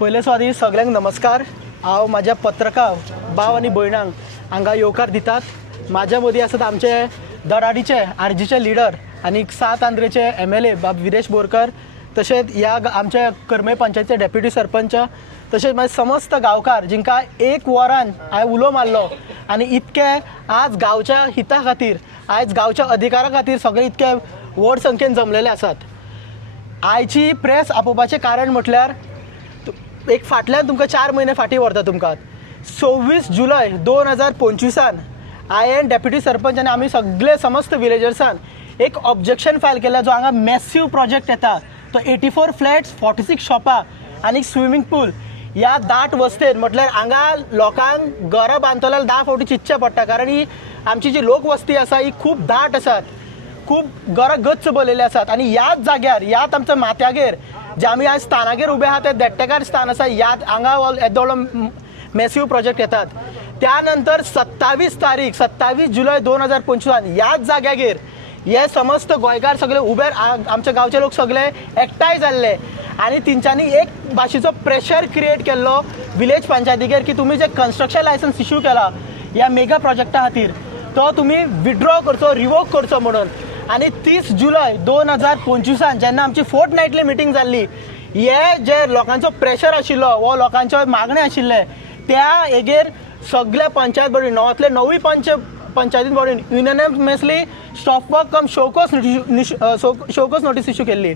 पयले स्वादी सगळ्यांक नमस्कार। हांव म्हाज्या पत्रकार भाव आनी भयणांक हांगा येवकार दितात। म्हाज्या मदीं आसात आमचे दराडीचे आरजीचे लिडर आनी सात आंध्रेचे MLA बाब विरेश बोरकर, तशेंच ह्या आमच्या करमे पंचायतीचे डेप्युटी सरपंच, तशेंच म्हाजे समस्त गांवकार जिंकां एक वरान हांवें उलो मारलो आनी इतके आज गांवच्या हिता खातीर, आयज गांवच्या अधिकारा खातीर सगळे इतके व्हड संख्येन जमलेले आसात। आयची प्रेस आपोवपाचें कारण म्हटल्यार एक फाटल्यान तुमकां 4 म्हयने फाटीं व्हरता तुमकां 26 जुलय 2025 हांवें डेप्युटी सरपंच आनी आमी सगळे समस्त विलेजर्सान एक ऑब्जेक्शन फायल केला जो हांगा मॅसिव प्रोजेक्ट येता तो 84 फ्लॅट्स 46 शॉपां आनी स्विमींग पूल ह्या दाट वस्तेन म्हटल्यार हांगा लोकांक घरां बांदतल्यार 10 फावटी चिंतचें पडटा, कारण ही आमची जी लोकवस्ती आसा ही खूब दाट आसात, खूब घरां गच्च बलयले आसात आनी ह्याच जाग्यार ह्याच आमच्या माथ्यागेर जे आमी आज स्थानागेर उबे आहात ते देट्टेकार स्थान आसा ह्यात हांगा येदो व्हडलो मॅसिव प्रोजेक्ट येतात। त्यानंतर 27 जुलय 2025 ह्याच जाग्यागेर हे समस्त गोंयकार सगळे उबे आमच्या गांवचे लोक सगळे एकठांय जाल्ले आनी तेंच्यांनी एक भाशेचो प्रेशर क्रिएट केल्लो विलेज पंचायतीगेर की तुमी जे कन्स्ट्रक्शन लायसन्स इश्यू केला ह्या मेगा प्रोजेक्टा खातीर तो तुमी विड्रॉ करचो, रिवोक करचो म्हणून। आनी 30 जुलय 2025 जेन्ना आमची फोर्टनायटली मिटींग जाल्ली हे जे लोकांचो प्रेशर आशिल्लो वो लोकांच्यो मागण्यो आशिल्ले त्या हेगेर सगळ्या पंचायत बॉडी नवांतले 9 पंचायती बॉडीन युनियनमसली स्टॉप वर्क कम शोकोस नोटीस इश्यू केल्ली।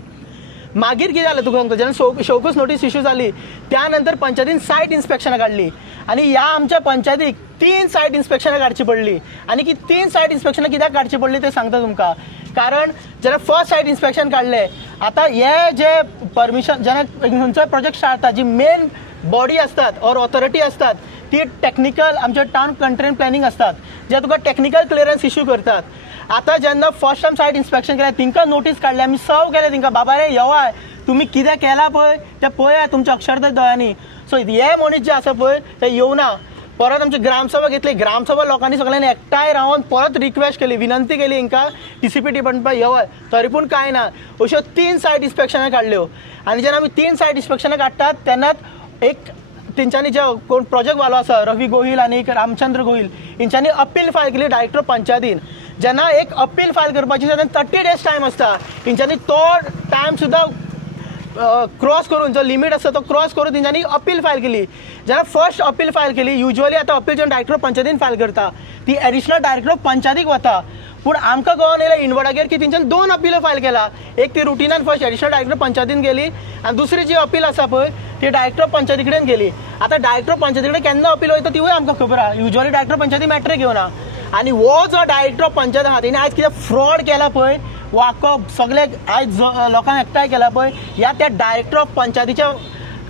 मागीर कितें जालें तुका सांगता, जेन्ना शोकोस नोटीस इश्यू जाली त्यानंतर पंचायतीन सायट इन्स्पेक्शनां काडली आनी ह्या आमच्या पंचायतीक 3 सायट इन्स्पेक्शनां काडची पडली। आनी की 3 सायट इन्स्पेक्शनां कित्याक काडची पडली ते सांगता तुमकां, कारण जेन्ना फर्स्ट सायट इन्स्पेक्शन काडलें आतां हे जे परमिशन जेन्ना खंयचोय प्रोजेक्ट स्टार्ट जाता जी मेन बॉडी असतात ऑर ऑथॉरिटी असतात ती टेक्निकल आमचे टाउन कंट्रेन प्लॅनिंग असतात जे तुका टेक्निकल क्लियरन्स इश्यू करतात। आतां जेन्ना फर्स्ट टायम सायट इन्स्पेक्शन केलें तिंका नोटीस काडली, आमी सर्व केलें तिंका बाबा रे येवाय तुमी कितें केलां पळय तें पळयात तुमच्या अक्षरशः दोळ्यांनी। सो हे मनीस जे आसा पळय ते येवना, परत आमची ग्रामसभा घेतली, ग्रामसभा लोकांनी सगळ्यांनी एकठांय रावन परत रिक्वेस्ट केली, विनंती केली हिंकां TCP डिपार्टमेंट येवाय, तरी पूण कांय ना। अश्यो 3 सायट इन्स्पेक्शनां काडल्यो आनी जेन्ना आमी 3 सायट इन्स्पेक्शनां काडटात तेन्नाच एक तेंच्यांनी जे कोण प्रोजेक्ट वालो आसा रवी गोहील आनी रामचंद्र गोहील हेंच्यांनी अपील फायल केली डायरेक्टर पंचायतीन। जेन्ना एक अपील फायल करपाची तेन्ना 30 days टायम आसता, तेंच्यांनी तो टायम सुद्दां क्रॉस करून जो लिमीट आसा तो क्रॉस करून तेंच्यांनी अपील फायल केली। जेन्ना फर्स्ट अपील फायल केली युजली आतां अपील जेन्ना डायरेक्टर पंचायतीन फायल करता ती एडिशनल डायरेक्टर पंचायतीक वता, पूण आमकां कळोन येयलें इनवडागेर की तेंच्यांनी 2 अपील फायल केला। एक ती रुटिनान फर्स्ट एडिशनल डायरेक्टर पंचायतीन गेली आनी दुसरी जी अपील आसा पळय ती डायरेक्टर पंचायती कडेन गेली। आतां डायरेक्टर पंचायती कडेन केन्ना अपील वयता तिवूय आमकां खबर आहा, युजली डायरेक्टर पंचायती मॅटर घेवना। आनी हो जो डायरेक्टर पंचायत आहा तेणी आयज कितें फ्रॉड केला पळय वो आख्खो सगळे आयज लोकांक एकठांय केला पळय ह्या त्या डायरेक्टर ऑफ पंचायतीच्या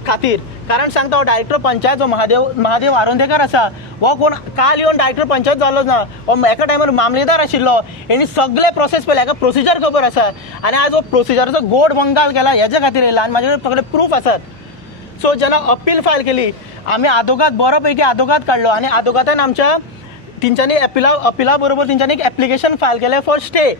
खातीर। कारण सांगता हो डायरेक्टर पंचायत जो महादेव आरोंदेकर आसा हो कोण काल येवन डायरेक्टर पंचायत जालो ना, हो एका टायमार मामलेदार आशिल्लो, हेणी सगळे प्रोसेस पळयले, हाका प्रोसिजर खबर आसा आनी आज हो प्रोसिजराचो गोड बंगाल केला हेज्या खातीर येयला आनी म्हाजे सगळे प्रूफ आसात। सो जेन्ना अपील फायल केली आमी आदोगाद बरो पैकी आदोगाद काडलो आनी आदोगादान आमच्या तेंच्यांनी अपिला बरोबर तेंच्यांनी एक एप्लिकेशन फायल केलें फॉर स्टे,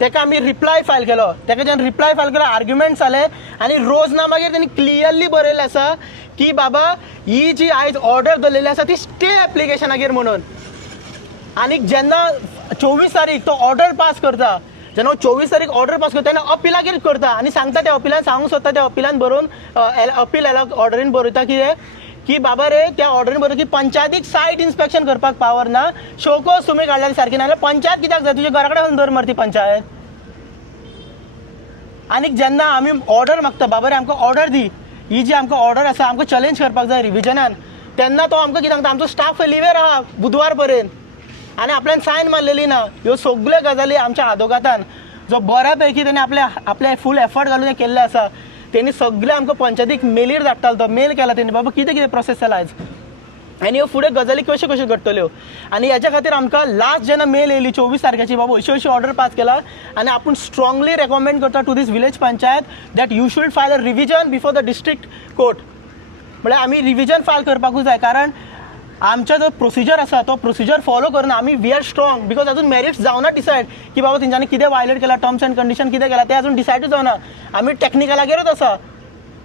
तेका आमी रिप्लाय फायल केलो। तेका जेन्ना रिप्लाय फायल केलो आर्ग्युमेंट्स जाले आनी रोजनामागेर तेणी क्लियरली बरयल्लें आसा की बाबा ही जी आयज ऑर्डर दवरलेली आसा ती स्टे एप्लिकेशनागेर म्हणून। आनी जेन्ना 24 तारीख तो ऑर्डर पास करता, जेन्ना 24 तारीख ऑर्डर पास करता तेन्ना अपिलागेर करता आनी सांगता त्या अपिलान सांगूंक सोदता त्या अपिलान बरोवन अपील ऑर्डरीन बरयता की बाबा रे त्या ऑर्डरीन बरोवन की पंचायतीक सायट इन्स्पेक्शन करपाक पावर ना, शोकोस तुमी काडल्यार सारकी ना जाल्यार पंचायत कित्याक जाय तुज्या घरा कडेन दर मारती पंचायत। आनी जेन्ना आमी ऑर्डर मागता बाबा रे आमकां ऑर्डर दी, ही जी आमकां ऑर्डर आसा आमकां चॅलेंज करपाक जाय रिव्हिजनान, तेन्ना तो आमकां कितें सांगता आमचो स्टाफ लिव्हेर आहा बुधवार पर्यंत आनी आपल्यान सायन मारलेली ना। ह्यो सगळ्यो गजाली आमच्या आदोगादान जो बऱ्या पैकी तेणी आपले फूल एफर्ट घालून केल्ले आसा तेणी सगळे आमकां पंचायतीक मेलीर धाडटालो, तो मेल केला तेणी बाबा कितें कितें प्रोसेस जाला आयज आनी ह्यो फुडें गजाली कश्यो कश्यो घडटल्यो। आनी हेच्या खातीर आमकां लास्ट जेन्ना मेल येयली 24 तारखेची बाबा अशी ऑर्डर पास केला आनी आपूण स्ट्रॉंगली रेकमेंड करता to this village panchayat that you should file a revision before the district court. म्हळ्यार आमी रिव्हिजन फायल करपाकूच जाय, कारण आमचा जो प्रोसिजर आसा तो प्रोसिजर फॉलो करना आमी वी आर स्ट्रॉंग बिकॉज अजून मेरिट्स जावना डिसायड की बाबा तेंच्यांनी कितें वायलेट केला, टर्म्स एंड कंडिशन कितें केला ते अजून डिसायडूच जावना, आमी टेक्निकलागेरूच आसा।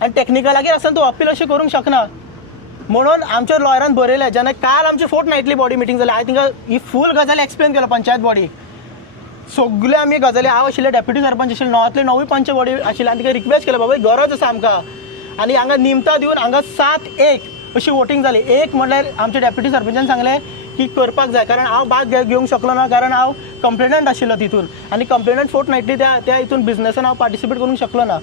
आनी टॅक्निकलागेर आसतना तूं अपील अशें करूंक शकना. म्हणून आमच्या लॉयरान बरयलें जेन्ना काल आमची फोर्टनायटली बॉडी मिटींग जाली, हांवें तिंका ही फूल गजाली एक्सप्लेन केलो पंचायत बॉडी सगळे आमी गजाली. हांव आशिल्ले डेप्युटी सरपंच आशिल्ले, नॉर्थली 9वी पंच बॉडी आशिल्ली आनी तिका रिक्वेस्ट केलो बाबा गरज आसा आमकां. आनी हांगा निमतां दिवन हांगा 7-1 अशी वोटींग जाली. एक म्हणल्यार आमच्या डेप्युटी सरपंचान सांगलें की करपाक जाय, कारण हांव भाग घेवंक शकलो ना, कारण हांव कंप्लेनंट आशिल्लो तितून आनी कंप्लेनंट फोर्टनायटली त्या हितून बिझनसान हांव पार्टिसिपेट करूंक शकलो ना.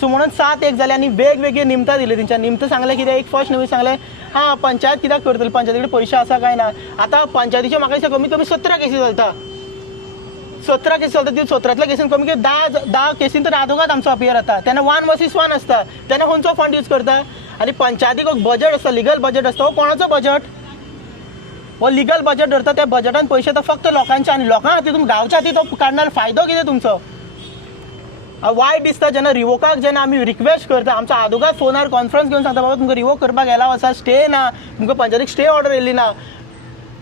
सो म्हणून 7-1 जालें आनी वेगवेगळे निमतां दिली. तेंच्या निमतां सांगलें कितें, एक फर्स्ट निमतां सांगलें हां पंचायत कित्याक करतली, पंचायती कडेन पयशे आसा काय ना. आतां पंचायतीचे म्हाका दिसता कमीत कमी 17 केसी चलता, 17 केसी चलता. ती 17तल्या केसीन कमी कमी 10 केसीन तर आदोगाद आमचो अपियर जाता. तेन्ना 1 वर्सीस 1 आसता, तेन्ना खंयचो फंड यूज करता. आनी पंचायतीक बजट आसता, लिगल बजट आसता. हो कोणाचो बजट, हो लिगल बजट धरता. त्या बजटान पयशे तर फक्त लोकांचे आनी लोकां खातीर तुमी गांवच्या खातीर तो काडणार फायदो कितें तुमचो. वायट दिसता जेन्ना रिवोकाक जेन्ना आमी रिक्वेस्ट करता, आमचो आदोगाद फोनार कॉन्फरन्स घेवन सांगता बाबा तुमकां रिवोक करपाक एलाव आसा, स्टे ना, तुमकां पंचायतीक स्टे ऑर्डर येयल्ली ना,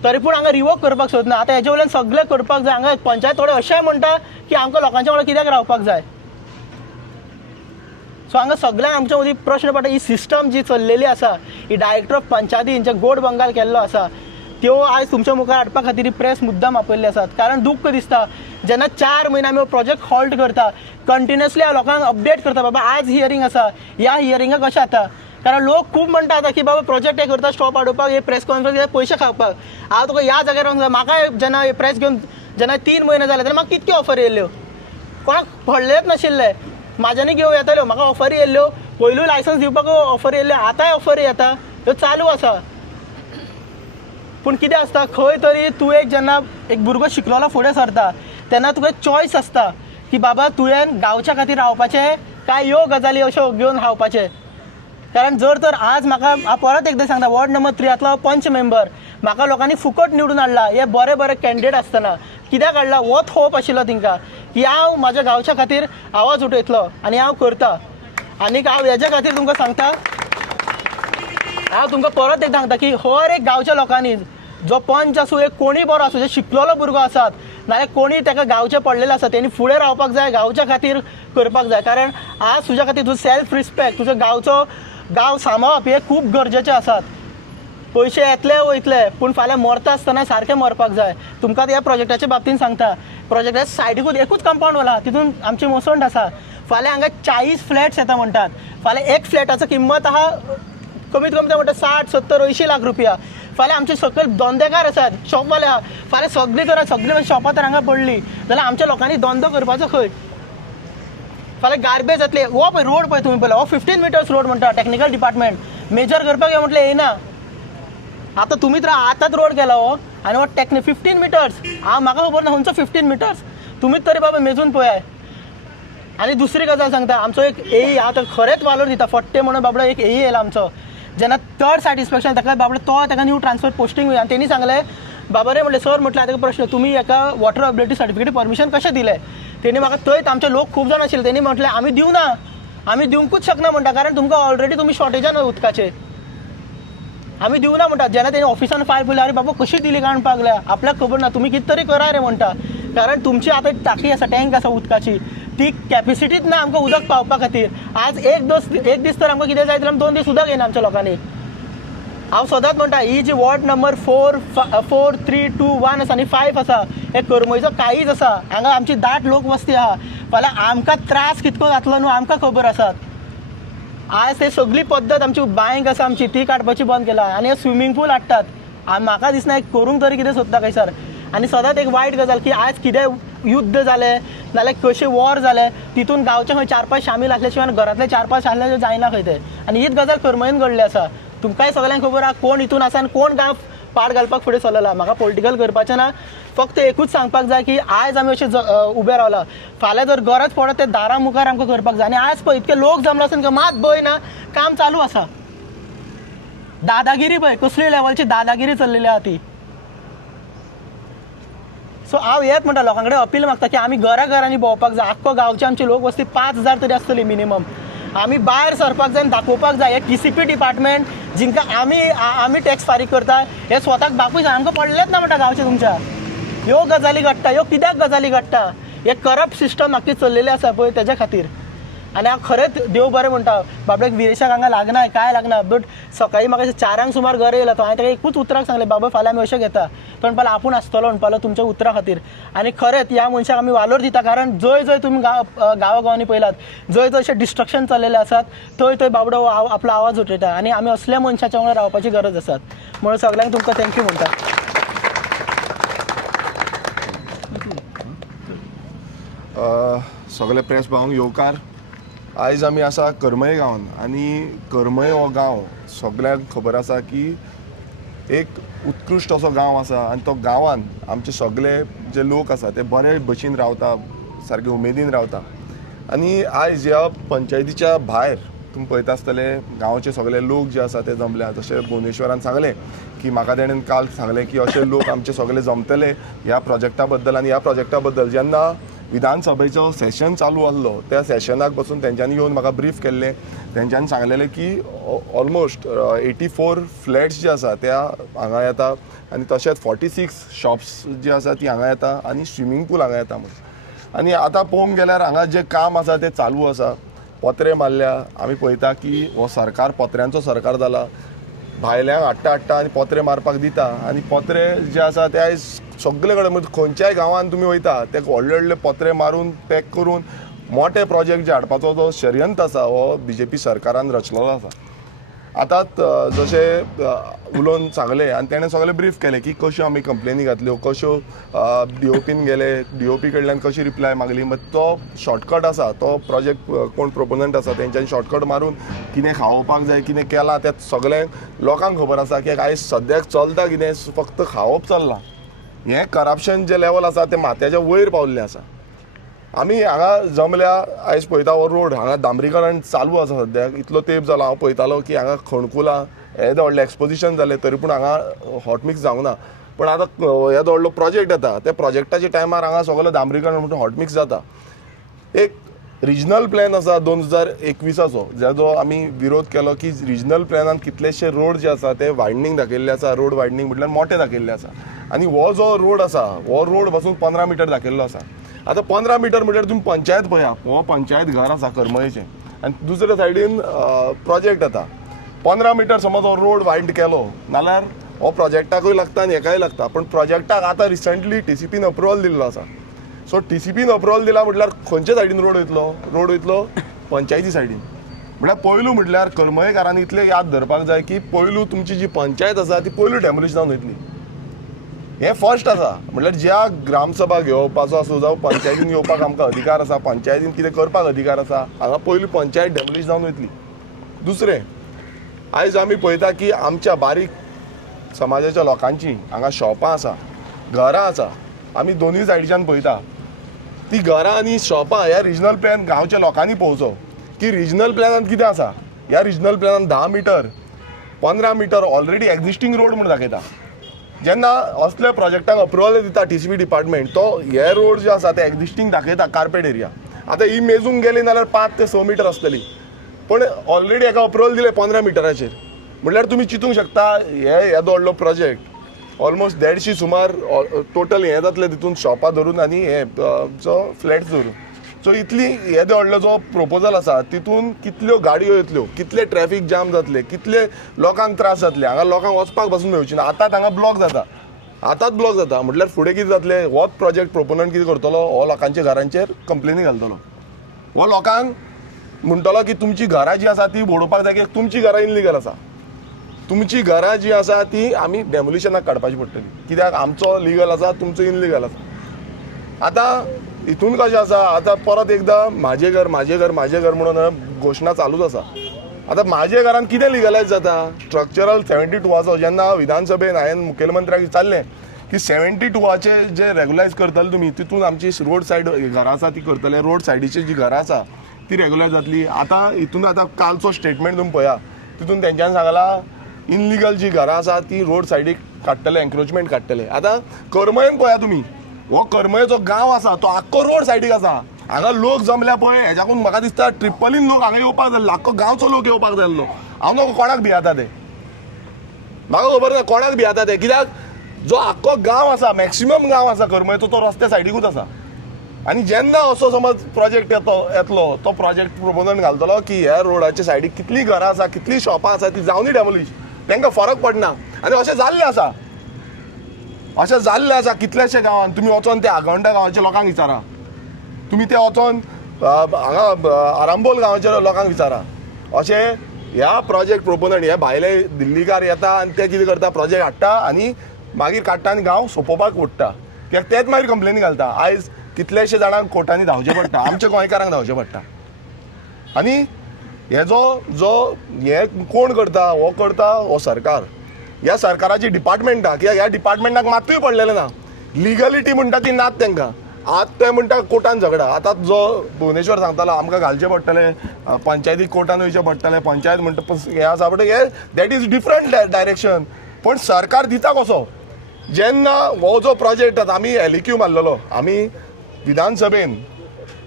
तरी पूण हांगा रिवोक करपाक सोदना. आतां हेजे वयल्यान सगळें करपाक जाय. हांगा पंचायत थोडे अशेंय म्हणटा की आमकां लोकांच्या वांगडा कित्याक रावपाक जाय. सो हांगा सगळ्यांक आमच्या मदीं प्रश्न पडटा, ही सिस्टम जी चल्लेली आसा, ही डायरेक्टर ऑफ पंचायती हेंचे गोड बंगाल केल्लो आसा, त्यो आयज तुमच्या मुखार हाडपा खातीर प्रेस मुद्दाम आपयल्ले आसात. कारण दुख्ख दिसता जेन्ना 4 म्हयने आमी हो प्रोजेक्ट हॉल्ट करता, कंटिन्युअसली हांव लोकांक अपडेट करता बाबा आज हियरिंग आसा, ह्या हियरिंगाक अशें जाता. कारण लोक खूब म्हणटा आतां की बाबा प्रोजेक्ट हे करता स्टॉप हाडोवपाक, हे प्रेस कॉन्फरन्स पयशे खावपाक. हांव तुका ह्या जाग्यार रावंक जाय. म्हाका जेन्ना हे प्रेस घेवन जेन्ना 3 म्हयने जाले तेन्ना म्हाका कितक्यो ऑफरी येयल्ल्यो, कोणाक पडलेच नाशिल्ले, म्हाज्यानी घेवं येताल्यो, म्हाका ऑफरी येयल्ल्यो, पयलूय लायसन्स दिवपाक ऑफरी येयल्ल्यो, आतांय ऑफरी येता, ह्यो चालू आसा. पूण कितें आसता, खंय तरी तूं एक जेन्ना एक भुरगो शिकलेलो फुडें सरता तेन्ना तुका चॉयस आसता की बाबा तुवें गांवच्या खातीर रावपाचें काय ह्यो गजाली अश्यो घेवन रावपाचें. कारण जर तर आज म्हाका हांव परत एकदां सांगता, वॉर्ड नंबर 3 पंच मेंबर म्हाका लोकांनी फुकट निवडून हाडला. हे बरे बरे कॅन्डिडेट आसतना कित्याक हाडला, होच होप आशिल्लो तांकां की हांव म्हाज्या गांवच्या खातीर आवाज उठयतलो आनी हांव करता. आनीक हांव हेज्या खातीर तुमकां सांगता, हांव तुमकां परत एकदां सांगता की हर एक गांवच्या लोकांनी जो पंच आसूं, एक कोणी बरो आसूं, जो शिकलेलो भुरगो आसात नाजाल्यार कोणी ताका गांवचे पडलेले आसा, तेणी फुडें रावपाक जाय, गांवच्या खातीर करपाक जाय. कारण आज तुज्या खातीर तुजो सेल्फ रिस्पेक्ट, तुजो गांव सांबाळप हे खूब गरजेचें आसात. पयशे येतले वयतले पूण फाल्यां मरता आसतना सारकें मरपाक जाय. तुमकां ह्या प्रोजेक्टाच्या बाबतीन सांगता, प्रोजेक्टाच्या सायडीकूच एकूच कंपाउंड वाला, तितून आमची मोसंड आसा. फाल्यां हांगा 40 फ्लॅट्स येता म्हणटात. फाल्यां एक फ्लॅटाचो किंमत आहा कमीत कमी म्हणटा 60-70-80 लाख रुपया. फाल्यां आमचे सकयल धंदेकार आसात, शॉपवाले आहा, फाल्यां सगळीं शॉपां तर हांगा पडली जाल्यार आमच्या लोकांनी धंदो करपाचो खंय. फाल्यां गार्बेज जातले. हो पळय रोड पळय तुमी पळयला, हो 15 मिटर्स रोड म्हणटा टॅक्निकल डिपार्टमेंट. मेजर करपाक यें म्हटलें येना. आतां तुमी तर आतांच रोड केला हो, आनी हो 15 मिटर्स, म्हाका खबर ना खंयचो 15 मिटर्स, तुमीच तरी बाबा मेजून पळयात. आनी दुसरी गजाल सांगता, आमचो एक एई, हांव तर खरेंच वालोर दिता, फट्टे म्हणून बाबडो एक एई येयला आमचो. जेन्ना 3rd सॅटिस्फॅक्शन ताका बाबडो ताका न्यू ट्रान्सफर पोस्टींग आनी तेणी सांगलें बाबा रे म्हटलें सर म्हटलें आतां प्रश्न, तुमी एका वॉटर अवेबिलिटी सर्टिफिकेट परमिशन कशें दिलें. तेणी म्हाका थंयच आमचे लोक खूब जाण आशिल्ले, तेणी म्हटलें आमी दिवना, आमी दिवंकूच शकना म्हणटा, कारण तुमकां ऑलरेडी तुमी शॉर्टेजान उदकाचे, आमी दिवना म्हणटा. जेन्ना तेणी ऑफिसान फायल पळयली, अरे बाबा कशी दिली काय म्हणपाक लागल्या, आपल्याक खबर ना, तुमी कितें तरी करा रे म्हणटा. कारण तुमची आतां टाकी आसा, टँक आसा उदकाची, ती कॅपेसिटीच ना आमकां उदक पावपा खातीर. आज एक दीस तर आमकां कितें जाय जाल्यार 2 दीस उदक येना आमच्या लोकांनी. हांव सदांच म्हणटा, ही जी वॉर्ड नंबर 4, 3, 2, 1 आसा आनी 5 आसा, हे करमयचो काळीज आसा. हांगा आमची दाट लोकवस्ती आहा. फाल्यां आमकां त्रास कितको जातलो न्हू आमकां खबर आसात. आज ते सगळी पद्दत आमची बँक आसा आमची ती काडपाची बंद केला आनी हे स्विमींग पूल हाडटात. म्हाका दिसना एक करूंक तरी कितें सोदता काय सर. आनी सदांच एक वायट गजाल की आज कितें युद्ध जालें नाल्यार कशें वॉर जालें, तितून गांवचे खंय 4-5 शामील आसले शिवाय घरांतले 4-5 आसले जायना खंय ते. आनी हीच गजाल करमयेन घडली आसा. तुमकांय सगळ्यांक खबर आहा कोण हितून आसा आनी कोण गांव पाड घालपाक फुडें सरलेला. म्हाका पॉलिटिकल करपाचें ना, फक्त एकूच सांगपाक जाय की आयज आमी अशें उबे रावला, फाल्यां जर गरज पडत ते दारा मुखार आमकां करपाक जाय. आनी आज पळय इतके लोक जमले आसा मात भंय ना, काम चालू आसा. दादागिरी पळय कसली लेवलची दादागिरी चल्लेली आहा ती. सो हांव हेच म्हणटा लोकां कडेन अपील मागता की आमी घरांनी भोंवपाक जाय. आख्खो गांवची आमची लोक वस्ती 5000 तरी आसतली मिनिमम. आमी भायर सरपाक जाय आनी दाखोवपाक जाय हे TCP डिपार्टमेंट जिंकां आमी टॅक्स फारीक करता हे स्वताक बापूय जाय. आमकां पडलेच ना म्हणटा गांवचे तुमच्या. ह्यो गजाली घडटा, ह्यो कित्याक गजाली घडटा, हे करप्ट सिस्टम आख्खी चल्लेली आसा पळय तेज्या खातीर. आनी हांव खरेंच देव बरें म्हणटा बाबड्याक विरेशाक हांगा लागना काय लागना बट सकाळी म्हाका 4 सुमार घर येयला तो हांवें ताका एकूच उतराक सांगलें बाबा फाल्यां आमी अशें घेता तो म्हणपालो आपूण आसतलो म्हणपालो तुमच्या उतरा खातीर आनी खरेंच ह्या मनशाक आमी वालोर दिता कारण जंय जंय तुमी गांवागांवांनी पळयलात जंय जंय अशें डिस्ट्रक्शन चल्लेलें आसात थंय थंय बाबडो आपलो आवाज उठयता आनी आमी असल्या मनशाच्या वांगडा रावपाची गरज आसात म्हणून सगळ्यांक तुमकां थँक्यू म्हणटा. सगळे प्रेस भावांक येवकार. आयज आमी आसा करमये गांवान आनी करमये हो गांव सगळ्यांक खबर आसा की एक उत्कृश्ट असो गांव आसा आनी तो गांवान आमचे सगळे जे लोक आसा ते बरे भशेन रावता सारके उमेदीन रावता. आनी आयज ह्या पंचायतीच्या भायर तुमी पळयता आसतले गांवचे सगळे लोक जे आसा ते जमल्या. जशें भुवनेश्वरान सांगलें की म्हाका तेणेन काल सांगलें की अशे लोक आमचे सगळे जमतले ह्या प्रोजेक्टा बद्दल आनी ह्या प्रोजेक्टा बद्दल जेन्ना विधानसभेचो सेशन चालू आसलो त्या सेशनाक पासून तेंच्यांनी येवन म्हाका ब्रीफ केल्लें. तेंच्यांनी सांगलेलें की ऑलमोस्ट 84 फ्लॅट्स जे आसा त्या हांगा येता आनी तशेंच 46 शॉप्स जी आसा ती हांगा येता आनी स्विमींग पूल हांगा येता म्हणून. आनी आतां पळोवंक गेल्यार हांगा जें काम आसा तें चालू आसा. पत्रे मारल्या आमी पळयता की हो सरकार पत्र्यांचो सरकार जाला. भायल्यांक हाडटा आनी पत्रे मारपाक दिता आनी पत्रे जे आसा ते आयज सगळे कडेन म्हणजे खंयच्याय गांवान तुमी वयता ते व्हडले व्हडले पत्रे मारून पॅक करून मोठे प्रोजेक्ट जे हाडपाचो जो षडयंत्र आसा हो BJP सरकारान रचलेलो आसा. आतांच जशें उलोवन सांगलें आनी तेणें सगळें ब्रीफ केलें की कश्यो आमी कंप्लेनी घातल्यो कश्यो DOPन गेले DOP कडल्यान कशी रिप्लाय मागली. मागीर तो शॉर्टकट आसा तो प्रोजेक्ट कोण प्रोपोनंट आसा तेंच्यांनी शॉर्टकट मारून कितें खावोवपाक जाय कितें केलां तें सगळें लोकांक खबर आसा की आयज सद्याक चलता कितें फक्त खावप चल्लां. हें करप्शन जे लेवल आसा तें माथ्याच्या वयर पावल्लें आसा. आमी हांगा जमल्या आयज पळयता हो रोड हांगा डांबरीकरण चालू आसा सद्याक इतलो तेंप जालो. हांव पळयतालो की हांगा खणकुलां येदें व्हडलें एक्सपोजिशन जालें तरी पूण हांगा हॉट मिक्स जावंक ना. पण आतां येदो व्हडलो प्रोजेक्ट येता त्या प्रोजेक्टाच्या टायमार हांगा सगळो डांबरीकरण म्हणून हॉट मिक्स जाता. एक रिजनल प्लॅन आसा 2021चो जाचो आमी विरोध केलो की रिजनल प्लॅनान कितलेशे रोड जे आसा ते वायडनींग दाखयल्ले आसा. रोड वायडनींग म्हटल्यार मोठे दाखयल्ले आसा आनी हो जो रोड आसा हो रोड पासून 15 मिटर दाखयल्लो आसा. आतां 15 मिटर म्हटल्यार तुमी पंचायत पळया हो पंचायत घर आसा करमयेचें आनी दुसरे सायडीन प्रोजेक्ट येता. 15 मिटर समज हो रोड वायड केलो नाल्यार हो प्रोजेक्टाकूय लागता आनी हेकाय लागता. पण प्रोजेक्टाक आतां रिसंटली TCPन अप्रुवल दिल्लो आसा. सो TCPन अप्रुवल दिला म्हटल्यार खंयचे सायडीन रोड वयतलो पंचायती सायडीन. म्हटल्यार पयलू म्हटल्यार करमयेकारांनी इतलें याद धरपाक जाय की पयलू तुमची जी पंचायत आसा ती पयलू डॅमोलिश जावन वयतली. हें फर्स्ट आसा. म्हटल्यार ज्या ग्रामसभा घेवपाचो आसूं जावं पंचायतीन येवपाक आमकां अधिकार आसा पंचायतीन कितें करपाक अधिकार आसा हांगा पयली पंचायत डॅमोलिश जावन वयतली. दुसरें आयज आमी पळयता की आमच्या बारीक समाजाच्या लोकांची हांगा शॉपां आसा घरां आसा. आमी दोनूय सायडीच्यान पळयता ती घरां आनी शॉपां ह्या रिजनल प्लॅन गांवच्या लोकांनी पळोवचो की रिजनल प्लॅनान कितें आसा. ह्या रिजनल प्लॅनान 10 metre 15 metre already existing road म्हणून दाखयता. जेन्ना असल्या प्रोजेक्टाक अप्रुवल दिता TCP डिपार्टमेंट तो हे रोड जे आसा ते एक्झिस्टींग दाखयता कार्पेट एरिया. आतां ही मेजूंक गेली नाल्यार 5 ते 6 मिटर आसतली पण ऑलरेडी हाका अप्रुवल दिले 15 मिटराचेर. म्हटल्यार तुमी चिंतूंक शकता हे येदो व्हडलो प्रोजेक्ट ऑलमोस्ट 150 सुमार टोटल हें जातलें तितून शॉपां धरून आनी हे जो फ्लॅट्स धरून. सो इतली येदो व्हडलो जो प्रपोजल आसा तितून कितल्यो गाडयो येतल्यो कितले ट्रॅफीक जाम जातले कितले लोकांक त्रास जातले. हांगा लोकांक वचपाक पासून मेळची ना. आतांच हांगा ब्लॉक जाता आतांच ब्लॉक जाता. म्हटल्यार फुडें कितें जातलें होच प्रोजेक्ट प्रोपोनंट कितें करतलो हो लोकांच्या घरांचेर कंप्लेनी घालतलो. हो लोकांक म्हणटलो की तुमची घरां जी आसा ती बोडोवपाक जाय कित्याक तुमची घरां इनलिगल आसा. तुमची घरां जी आसा ती आमी डॅमोलिशनाक काडपाची पडटली कित्याक आमचो लिगल आसा तुमचो इनलिगल आसा. आतां हितून कशें आसा आतां परत एकदां म्हाजें घर म्हणून घोशणा चालूच आसा. आतां म्हाजे घरान कितें लिगलायज जाता स्ट्रक्चरल 72 जेन्ना विधानसभेन हांवें मुखेलमंत्र्याक विचारलें की 72 जे रेगुलायज करतले तुमी तितून आमची रोड सायड घरां आसा ती करतले रोड सायडीची जी घरां आसा ती रेगुलायज जातली. आतां हितून आतां कालचो स्टेटमेंट तुमी पळया तितून तेंच्यांनी सांगलां इनलिगल जी घरां आसा ती रोड सायडीक काडटले एन्क्रोचमेंट काडटले. आतां करमयेन पळया तुमी हो करमयेचो गांव आसा तो आख्खो रोड सायडीक आसा. हांगा लोक जमल्या पळय हेज्याकून म्हाका दिसता ट्रिपलीन लोक हांगा येवपाक जाय आख्खो गांवचो लोक येवपाक जाय आसलो. हांव नको कोणाक भियाता ते म्हाका खबर ना कोणाक भियाता ते कित्याक जो आख्खो गांव आसा मॅक्सिमम गांव आसा करमयेचो तो रस्त्या सायडीकूच आसा. आनी जेन्ना असो समज प्रोजेक्ट येतलो तो प्रोजेक्ट प्रपोजन घालतलो की ह्या रोडाच्या सायडीक कितलीं घरां आसा कितलीं शॉपां आसा ती जावनी डेमोलिश, तांकां फरक पडना. आनी अशें जाल्लें आसा कितलेशे गांवांत. तुमी वचोन त्या आगोंडा गांवाच्या लोकांक विचारा, तुमी ते वचोन हांगा आरांबोल गांवाच्या लोकांक विचारा. अशें ह्या प्रोजेक्ट प्रोपोनंट हे भायले दिल्लीकार येता आनी ते कितें करता, प्रोजेक्ट हाडटा आनी मागीर काडटा आनी गांव सोंपोवपाक उडटा. कित्याक तेच मागीर कंप्लेनी घालता. आयज कितलेशे जाणांक कोर्टांनी धांवचें पडटा, आमच्या गोंयकारांक धांवचें पडटा. आनी हे कोण करता, हो सरकार. ह्या सरकाराची डिपार्टमेंटां, कित्याक ह्या डिपार्टमेंटाक मातूय पडलेलें ना. लिगलिटी म्हणटा ती नात तांकां. आज ते म्हणटा कोर्टान झगडा. आतां जो भुवनेश्वर सांगतालो आमकां घालचें पडटलें, पंचायतीक कोर्टान वयचें पडटलें, पंचायत म्हणटा हें आसा बट हे दॅट इज डिफरंट डायरेक्शन. पण सरकार दिता कसो. जेन्ना हो जो प्रोजेक्ट आतां आमी एलिक्यू मारलेलो, आमी विधानसभेन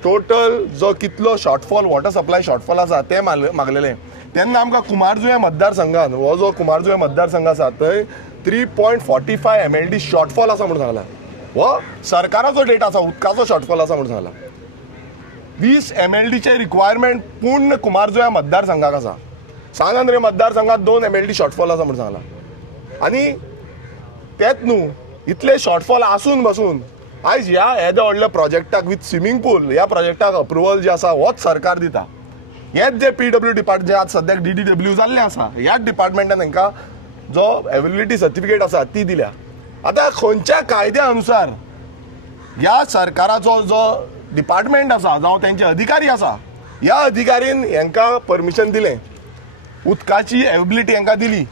टोटल जो कितलो शॉर्टफॉल वॉटर सप्लाय शॉर्टफॉल आसा ते मागलेलें, तेन्ना आमकां कुमारजुंवें मतदारसंघान हो जो कुमारजुंवें मतदारसंघ आसा थंय 3.45 MLD शॉर्टफॉल आसा म्हणून सांगला. हो सरकाराचो डेटा आसा, उदकाचो शॉर्टफॉल आसा म्हणून सांगला. 20 MLDचे रिक्वायरमेंट पूर्ण कुमारजुंवें मतदारसंघाक आसा. सांगांद्रे मतदारसंघात 2 MLD शॉर्टफॉल आसा म्हणून सांगला. आनी तेच न्हू, इतले शॉर्टफॉल आसून बसून आयज ह्या येद्या व्हडल्या प्रोजेक्टाक विथ स्विमींग पूल ह्या प्रोजेक्टाक अप्रुवल जे आसा होच सरकार दिता. हेच जे PW डिपार्टमेंट जे आज सद्याक DDW जाल्लें आसा, ह्याच डिपार्टमेंटान तांकां जो एवेबिलिटी सर्टिफिकेट आसा ती दिल्या. आतां खंयच्या कायद्या अनुसार ह्या सरकाराचो जो डिपार्टमेंट आसा जावं तेंचे अधिकारी आसा, ह्या अधिकारीन हांकां परमिशन दिलें, उदकाची एवेबिलिटी हांकां दिली.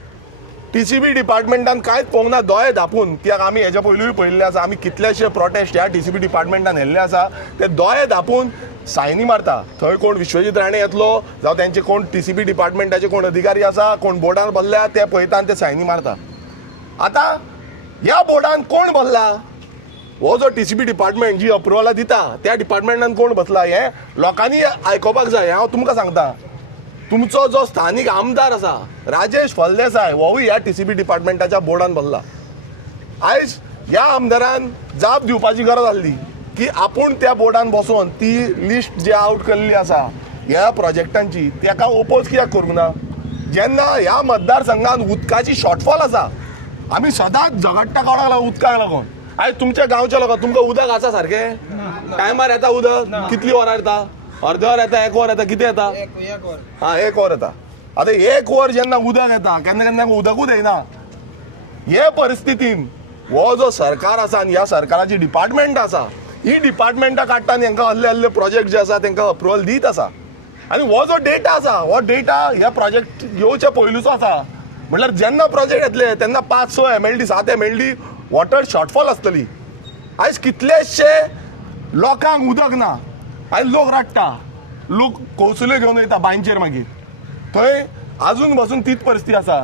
TCB डिपार्टमेंटान कांयच पळोवंक ना, दोळे धापून. कित्याक आमी हेच्या पयलींय पळयल्लें आसा, आमी कितलेशे प्रोटेस्ट ह्या TCB डिपार्टमेंटान व्हेल्ले आसा, ते दोळे धापून सायनी मारता. थंय कोण विश्वजीत राणे येतलो जावं तेंचे कोण TCB डिपार्टमेंटाचे कोण अधिकारी आसा, कोण बोर्डार बसल्या ते पळयता आनी ते सायनी मारता. आतां ह्या बोर्डान कोण बसला, हो जो TCB डिपार्टमेंट जी अप्रुवलां दिता त्या डिपार्टमेंटान कोण बसला हें लोकांनी आयकोपाक जाय. हांव तुमकां सांगता, तुमचो जो स्थानीक आमदार आसा राजेश फळदेसाय होवूय ह्या TCB डिपार्टमेंटाच्या बोर्डान बसला. आयज ह्या आमदारान जाप दिवपाची गरज आसली की आपूण त्या बोर्डान बसोन ती लिस्ट जी आउट केल्ली आसा ह्या प्रोजेक्टांची ताका ओपोज कित्याक करूंक ना. जेन्ना ह्या मतदारसंघान उदकाची शॉर्टफॉल आसा, आमी सदांच झगडटा कोणाक लागून, उदकाक लागून. आयज तुमच्या गांवच्या लोकांक तुमकां उदक आसा सारकें, टायमार येता उदक, कितली वरां येता, अर्द वर येता, 1 वर येता, कितें येता, 1 वर येता. आतां 1 वर जेन्ना उदक येता केन्ना केन्ना उदकूच येना. हे परिस्थितीन हो जो सरकार आसा आनी ह्या सरकाराची डिपार्टमेंट आसा, ही डिपार्टमेंटां काडटा आनी हांकां असले प्रोजेक्ट जे आसा तांकां अप्रुवल दीत आसा. आनी हो जो डेटा आसा, हो डेटा ह्या प्रोजेक्ट येवच्या पयलूचो आसा. म्हटल्यार जेन्ना प्रोजेक्ट येतले तेन्ना 5-6 MLD 7 MLD वॉटर शॉर्टफॉल आसतली. आयज कितलेशे लोकांक उदक ना. आयज लोक रडटा, लोक कौसल्यो घेवन वयता बांयचेर, मागीर थंय आजून बसून तीच परिस्थिती आसा.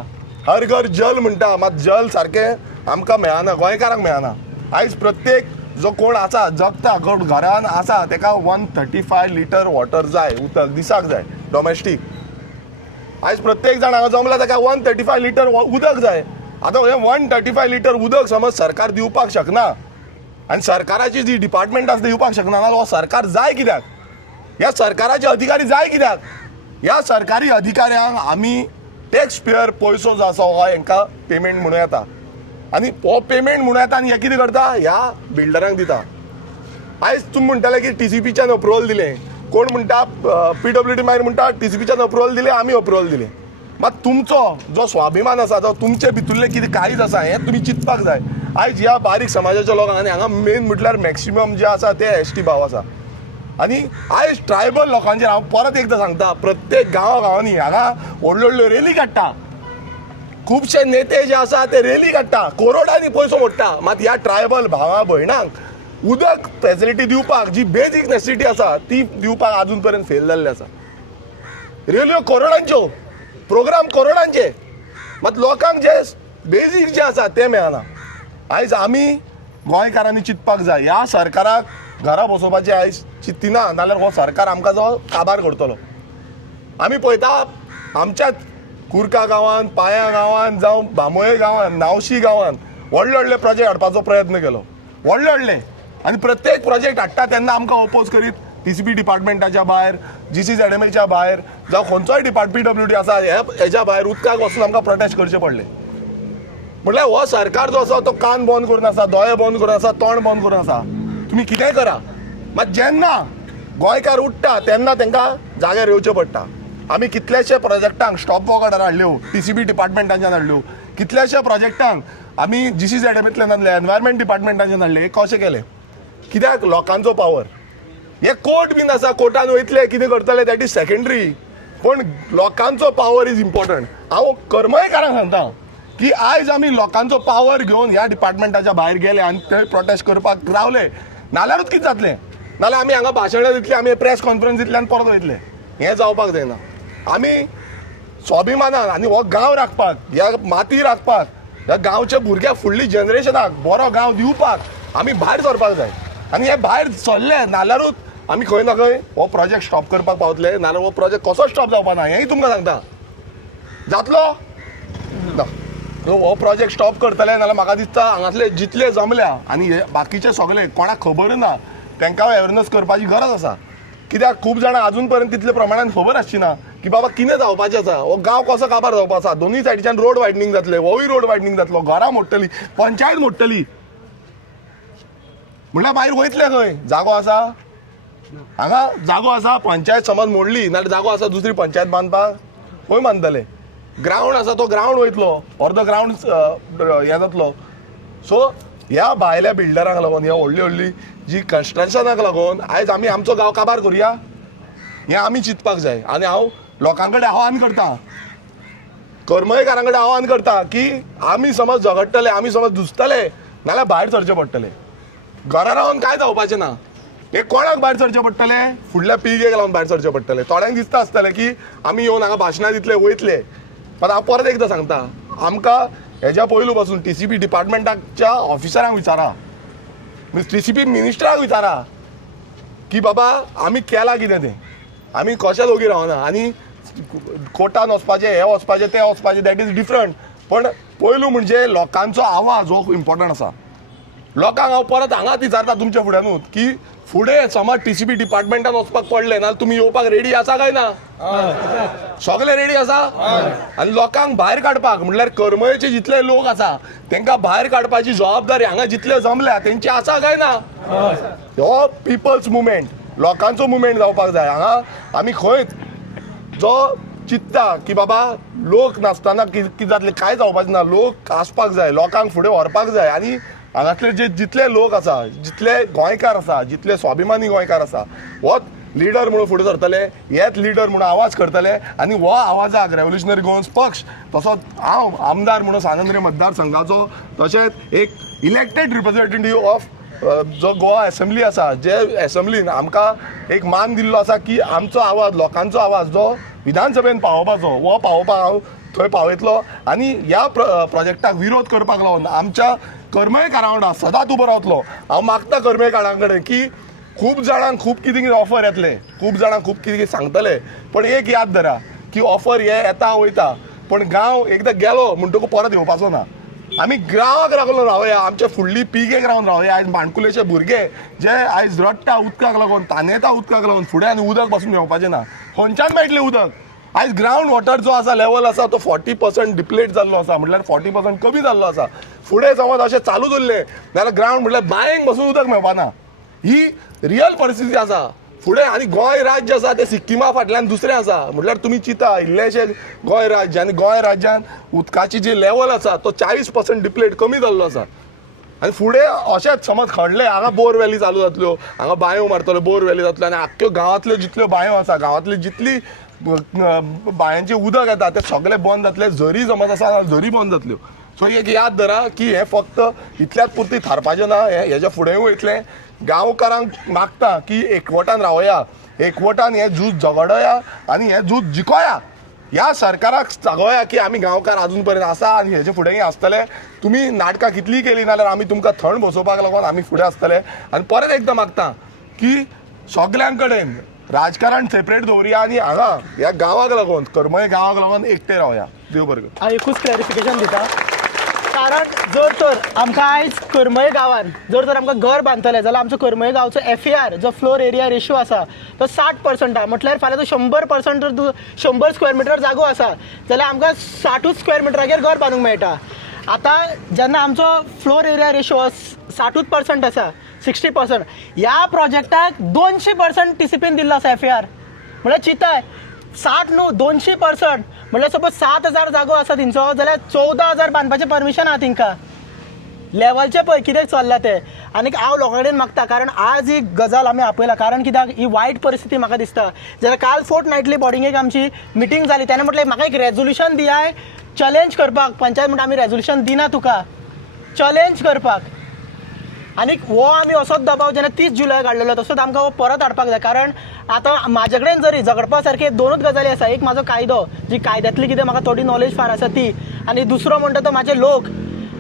हर घर जल म्हणटा, मात जल सारकें आमकां मेळना, गोंयकारांक मेळना. आयज प्रत्येक जो कोण आसा जगता, कोण घरान आसा ताका 135 लिटर वॉटर जाय, उदक दिसाक जाय डोमेस्टीक. आयज प्रत्येक जाण हांगा जमला ताका 135 लिटर उदक जाय. आतां हें 135 लिटर उदक समज सरकार दिवपाक शकना आनी सरकाराची जी डिपार्टमेंट आसा दिवपाक शकना, जाल्यार हो सरकार जाय कित्याक, ह्या सरकाराचे अधिकारी जाय कित्याक. ह्या सरकारी अधिकाऱ्यांक आमी टॅक्स पेयर पयसो जो आसा हो हांकां पेमेंट म्हणून येता आनी हो पेमेंट म्हणून येता आनी हे कितें करता, ह्या बिल्डरांक दिता. आयज तुमी म्हणटाले की TCBच्यान अप्रुवल दिलें, कोण म्हणटा PWD मागीर म्हणटा TCBच्यान अप्रुवल दिलें, आमी अप्रुवल दिलें. मात तुमचो जो स्वाभिमान आसा तो तुमचे भितरलें कितें काळीज आसा हें तुमी चिंतपाक जाय. आयज ह्या बारीक समाजाच्या लोकांक आनी हांगा मेन म्हटल्यार मॅक्सिमम जे आसा ते ST भाव आसा. आनी आयज ट्रायबल लोकांचेर हांव परत एकदां सांगता, प्रत्येक गांवांनी हांगा व्हडल्यो व्हडल्यो रेली काडटा. खुबशे नेते जे आसा ते रेली काडटा, करोडांनी पयसो मोडटा. मात ह्या ट्रायबल भावा भयणांक उदक फॅसिलिटी दिवपाक जी बेजीक नेसेसिटी आसा ती दिवपाक आजून पर्यंत फेल जाल्ले आसा. रेल्यो करोडांच्यो, प्रोग्राम करोडांचे, मात लोकांक जे बेजीक जे आसा ते मेळना. आयज आमी गोंयकारांनी चिंतपाक जाय, ह्या सरकाराक घरा बसोवपाचें आयज चिंतिना, नाल्यार हो सरकार आमकां जो काबार करतलो. आमी पळयता आमच्याच कुर्का गांवांत, पायां गांवांत जावं बामोये गांवांत, नावशी गांवांत व्हडले व्हडले प्रोजेक्ट हाडपाचो प्रयत्न केलो, व्हडले व्हडले. आनी प्रत्येक प्रोजेक्ट हाडटा तेन्ना आमकां ओपोज करीत TCP डिपार्टमेंटाच्या भायर GCZMAच्या भायर जावं खंयचोय PWD आसा हेच्या भायर उदकाक वचून आमकां प्रोटेस्ट करचें पडलें. म्हटल्यार हो सरकार जो आसा तो कान बंद करून आसा, दोळे बंद करून आसा, तोंड बंद करून आसा. तुमी कितेंय करा, मात जेन्ना गोंयकार उठटा तेन्ना तांकां जाग्यार येवचें पडटा. आमी कितलेशे प्रोजेक्टांक स्टॉप वॉक ऑर्डर हाडल्यो, TCP डिपार्टमेंटाच्यान हाडल्यो, कितलेशे प्रोजेक्टांक आमी GCZMAंतल्यान हाडले, एनवायरमेंट डिपार्टमेंटाच्यान हाडले. हे कशें केलें? कित्याक? लोकांचो पावर. हे कोर्ट बीन आसा, कोर्टान वयतले कितें करतले दॅट इज सेकंडरी, पण लोकांचो पावर इज इम्पॉर्टंट. हांव कर्मयकारांक सांगता की आयज आमी लोकांचो पावर घेवन ह्या डिपार्टमेंटाच्या भायर गेले आनी थंय प्रोटेस्ट करपाक रावले, नाल्यारूच कितें जातलें? नाल्यार आमी हांगा भाशणां दितली, आमी प्रेस कॉन्फरन्स दितली आनी परत वयतले. हें जावपाक जायना. आमी स्वाभिमानान आनी हो गांव राखपाक, ह्या माती राखपाक, ह्या गांवच्या भुरग्याक फुडली जनरेशनाक बरो गांव दिवपाक आमी भायर सरपाक जाय. आनी हे भायर सरले नाल्यारूच आमी खंय ना खंय हो प्रोजेक्ट स्टॉप करपाक पावतले. नाल्यार हो प्रोजेक्ट कसो स्टॉप जावपा ना हेंय तुमकां सांगता. जातलो ना हो प्रोजेक्ट स्टॉप करतले नाल्यार म्हाका दिसता हांगातले जितले जमल्या आनी हे बाकीचे सगळे कोणाक खबर ना तांकां अवेरनस करपाची गरज आसा. कित्याक खूब जाणां अजून पर्यंत तितले प्रमाणान खबर आसची ना की बाबा कितें जावपाचें आसा, हो गांव कसो काबार जावपा आसा. दोनूय सायडीच्यान रोड वायडनींग जातले, होय रोड वायडनींग जातलो, घरां मोडटली, पंचायत मोडटली. म्हणल्यार भायर वयतले खंय? जागो आसा? हांगा जागो आसा? पंचायत समज मोडली नाल्यार जागो आसा दुसरी पंचायत बांदपाक? खंय बांदतले? ग्रावंड आसा तो ग्रावंड वयतलो, अर्दो ग्रावंड हें जातलो. सो ह्या भायल्या बिल्डरांक लागून, ह्या व्हडली व्हडली जी कन्स्ट्रक्शनाक लागून आयज आमी आमचो गांव काबार करुया हें आमी चिंतपाक जाय. आनी हांव लोकां कडेन आव्हान करता, कर्मयकारां कडेन आव्हान करता की आमी समज झगडटले, आमी समज झुजतले नाल्यार भायर सरचें पडटलें. घरा रावन कांय जावपाचें ना. हे कोणाक भायर सरचें पडटलें? फुडल्या पिळगेक लागून भायर सरचें पडटलें. थोड्यांक दिसता आसतलें की आमी येवन हांगा भाशणां दितले वयतले, पण हांव परत एकदां सांगता, आमकां हेज्या पयलू पासून TCP डिपार्टमेंटाच्या ऑफिसरांक विचारा, TCP मिनिस्टराक विचारा की बाबा आमी केलां कितें तें, आमी कशे दोगी रावना. आनी कोर्टान वचपाचें, हें वचपाचें, तें वचपाचें दॅट इज डिफरंट. पण पयलू म्हणजे लोकांचो आवाज हो इम्पॉर्टंट आसा. लोकांक हांव परत हांगाच विचारता तुमच्या फुड्यानूच की फुडें समज TCP डिपार्टमेंटान वचपाक पडलें नाल्यार तुमी येवपाक रेडी आसा काय ना? सगळे रेडी आसा? आनी लोकांक भायर काडपाक म्हणल्यार कर्मयेचे जितले लोक आसा तांकां भायर काडपाची जबाबदारी हांगा जितले जमल्या तेंची आसा काय ना? हो पिपल्स मुवमेंट, लोकांचो मुवमेंट जावपाक जाय. हांगा आमी खंयच जो चिंतता की बाबा लोक नासतना कितें जातलें कांय जावपाचें ना, लोक आसपाक जाय, लोकांक फुडें व्हरपाक जाय. आनी हांगातले जे जितले लोक आसा, जितले गोंयकार आसा, जितले स्वाभिमानी गोंयकार आसा, होच लिडर म्हणून फुडें सरतले, हेच लिडर म्हणून आवाज करतले. आनी हो आवाजाक रेव्होल्युशनरी गोवन्स पक्ष, तसोच हांव आमदार म्हणून सांगेंद्रे मतदारसंघाचो, तशेंच एक इलेक्टेड रिप्रेझेंटेटिव्ह ऑफ जो गोवा असेंब्ली आसा, जे असेंब्लीन आमकां एक मान दिल्लो आसा की आमचो आवाज, लोकांचो आवाज जो विधानसभेन पावोवपाचो, हो पावोवपाक हांव थंय पावयतलो. आनी ह्या प्रोजेक्टाक विरोध करपाक लागून आमच्या कर्मयकारां वांगडा सदांच उबो रावतलो. हांव मागता कर्मयकारां कडेन की खूब जाणांक खूब कितें कितें ऑफर येतले, खूब जाणांक खूब कितें कितें सांगतले, पण एक याद धरा की ऑफर हे येता वयता, पण गांव एकदां गेलो म्हणटकूच परत येवपाचो ना. आमी गांवाक लागून रावया, आमच्या फुडली पिळगेक रावन रावया. आयज माणकुलेचे भुरगे जे आयज रडटा उदकाक लागून, तानेता उदकाक लागून, फुडें आनी उदक पासून येवपाचें ना. खंयच्यान मेळटलें उदक? आयज ग्रावंड वॉटर जो आसा, लेवल आसा तो 40% डिप्लेट जाल्लो आसा, म्हटल्यार 40% कमी जाल्लो आसा. फुडें समज अशें चालू दवरलें जाल्यार ग्रावंड म्हटल्यार बांयेक पासून उदक मेळपाना. ही रियल परिस्थिती आसा फुडें. आनी गोंय राज्य आसा तें सिक्किमा फाटल्यान दुसरें आसा. म्हटल्यार तुमी चिंता, इल्लेशे गोंय राज्य आनी गोंय राज्यान उदकाची जी लेवल आसा तो 40% डिप्लेट कमी जाल्लो आसा. आनी फुडें अशेंच समज खडलें, हांगा बोर व्हॅली चालू जातल्यो, हांगा बांयो मारतल्यो, बोर व्हॅली जातल्यो, आनी आख्ख्यो गांवांतल्यो जितल्यो बांयो आसा, गांवांतली जितली बांयांचें उदक येता तें सगळें बंद जातलें. झरी समज आसा जाल्यार झरी बंद जातल्यो. सो एक याद धरा की हें फक्त इतल्याच पुरती थारपाचें ना, हेज्या फुडेंय वयतलें. गांवकारांक मागता की एकवटान रावया, एकवटान हें झूज झगडया आनी हें झूज जिखोया. ह्या सरकाराक सांगोया की आमी गांवकार अजून पर्यंत आसा आनी हेजे फुडेंय आसतले. तुमी नाटकां कितलीं केलीं नाल्यार आमी तुमकां थंड बसोवपाक लागून आमी फुडें आसतले. आनी परत एकदां मागता की सगळ्यां कडेन राजकारण सेपरेट दवरया आनी हांगा ह्या गांवाक लागून, कर्मय गांवाक लागून एकटे रावया. देव बरें करूं. हांव एकूच क्लॅरिफिकेशन दिता कारण जर तर आमकां आयज करमय गांवान जर तर आमकां घर बांदतले जाल्यार आमचो करमय गांवचो FAR जो फ्लोर एरिया रेशियो आसा तो 60% आहा. म्हटल्यार फाल्यां तो 100% जर 100 स्क्वेअर मिटर जागो आसा जाल्यार आमकां 60 स्क्वेअर मिटराचेर घर बांदूंक मेळटा. आतां जेन्ना आमचो फ्लोर एरिया रेशियो 60% आसा 60% ह्या प्रोजेक्टाक 200% TCPन दिल्लो आसा FAR. म्हळ्यार चिंताय 60 न्हू 200% म्हळ्यार सपोज 7,000 जागो आसा तिंचो जाल्यार 14,000 बांदपाचें परमिशन आहा तिंका. लेवलचे पळय कितें चल्ला ते. आनीक हांव लोकां कडेन मागता कारण आज ही गजाल आमी आपयला कारण कित्याक ही वायट परिस्थिती म्हाका दिसता. जाल्यार काल फोर्टनायटली बॉर्डिंगेक आमची मिटींग जाली तेन्ना म्हटलें म्हाका एक रेजोल्युशन दियाय चॅलेंज करपाक. पंचायत म्हणटा आमी रेजोल्युशन दिना तुका चॅलेंज करपाक. आनीक हो आमी असोच दबाव जेन्ना 30 जुलय काडलेलो तसोच आमकां हो परत हाडपाक जाय. कारण आतां म्हाजे कडेन जरी झगडपा सारके दोनूच गजाली आसा. एक म्हाजो कायदो जी कायद्यांतली कितें म्हाका थोडी नॉलेज फार आसा ती आनी दुसरो म्हणटा तो म्हाजे लोक.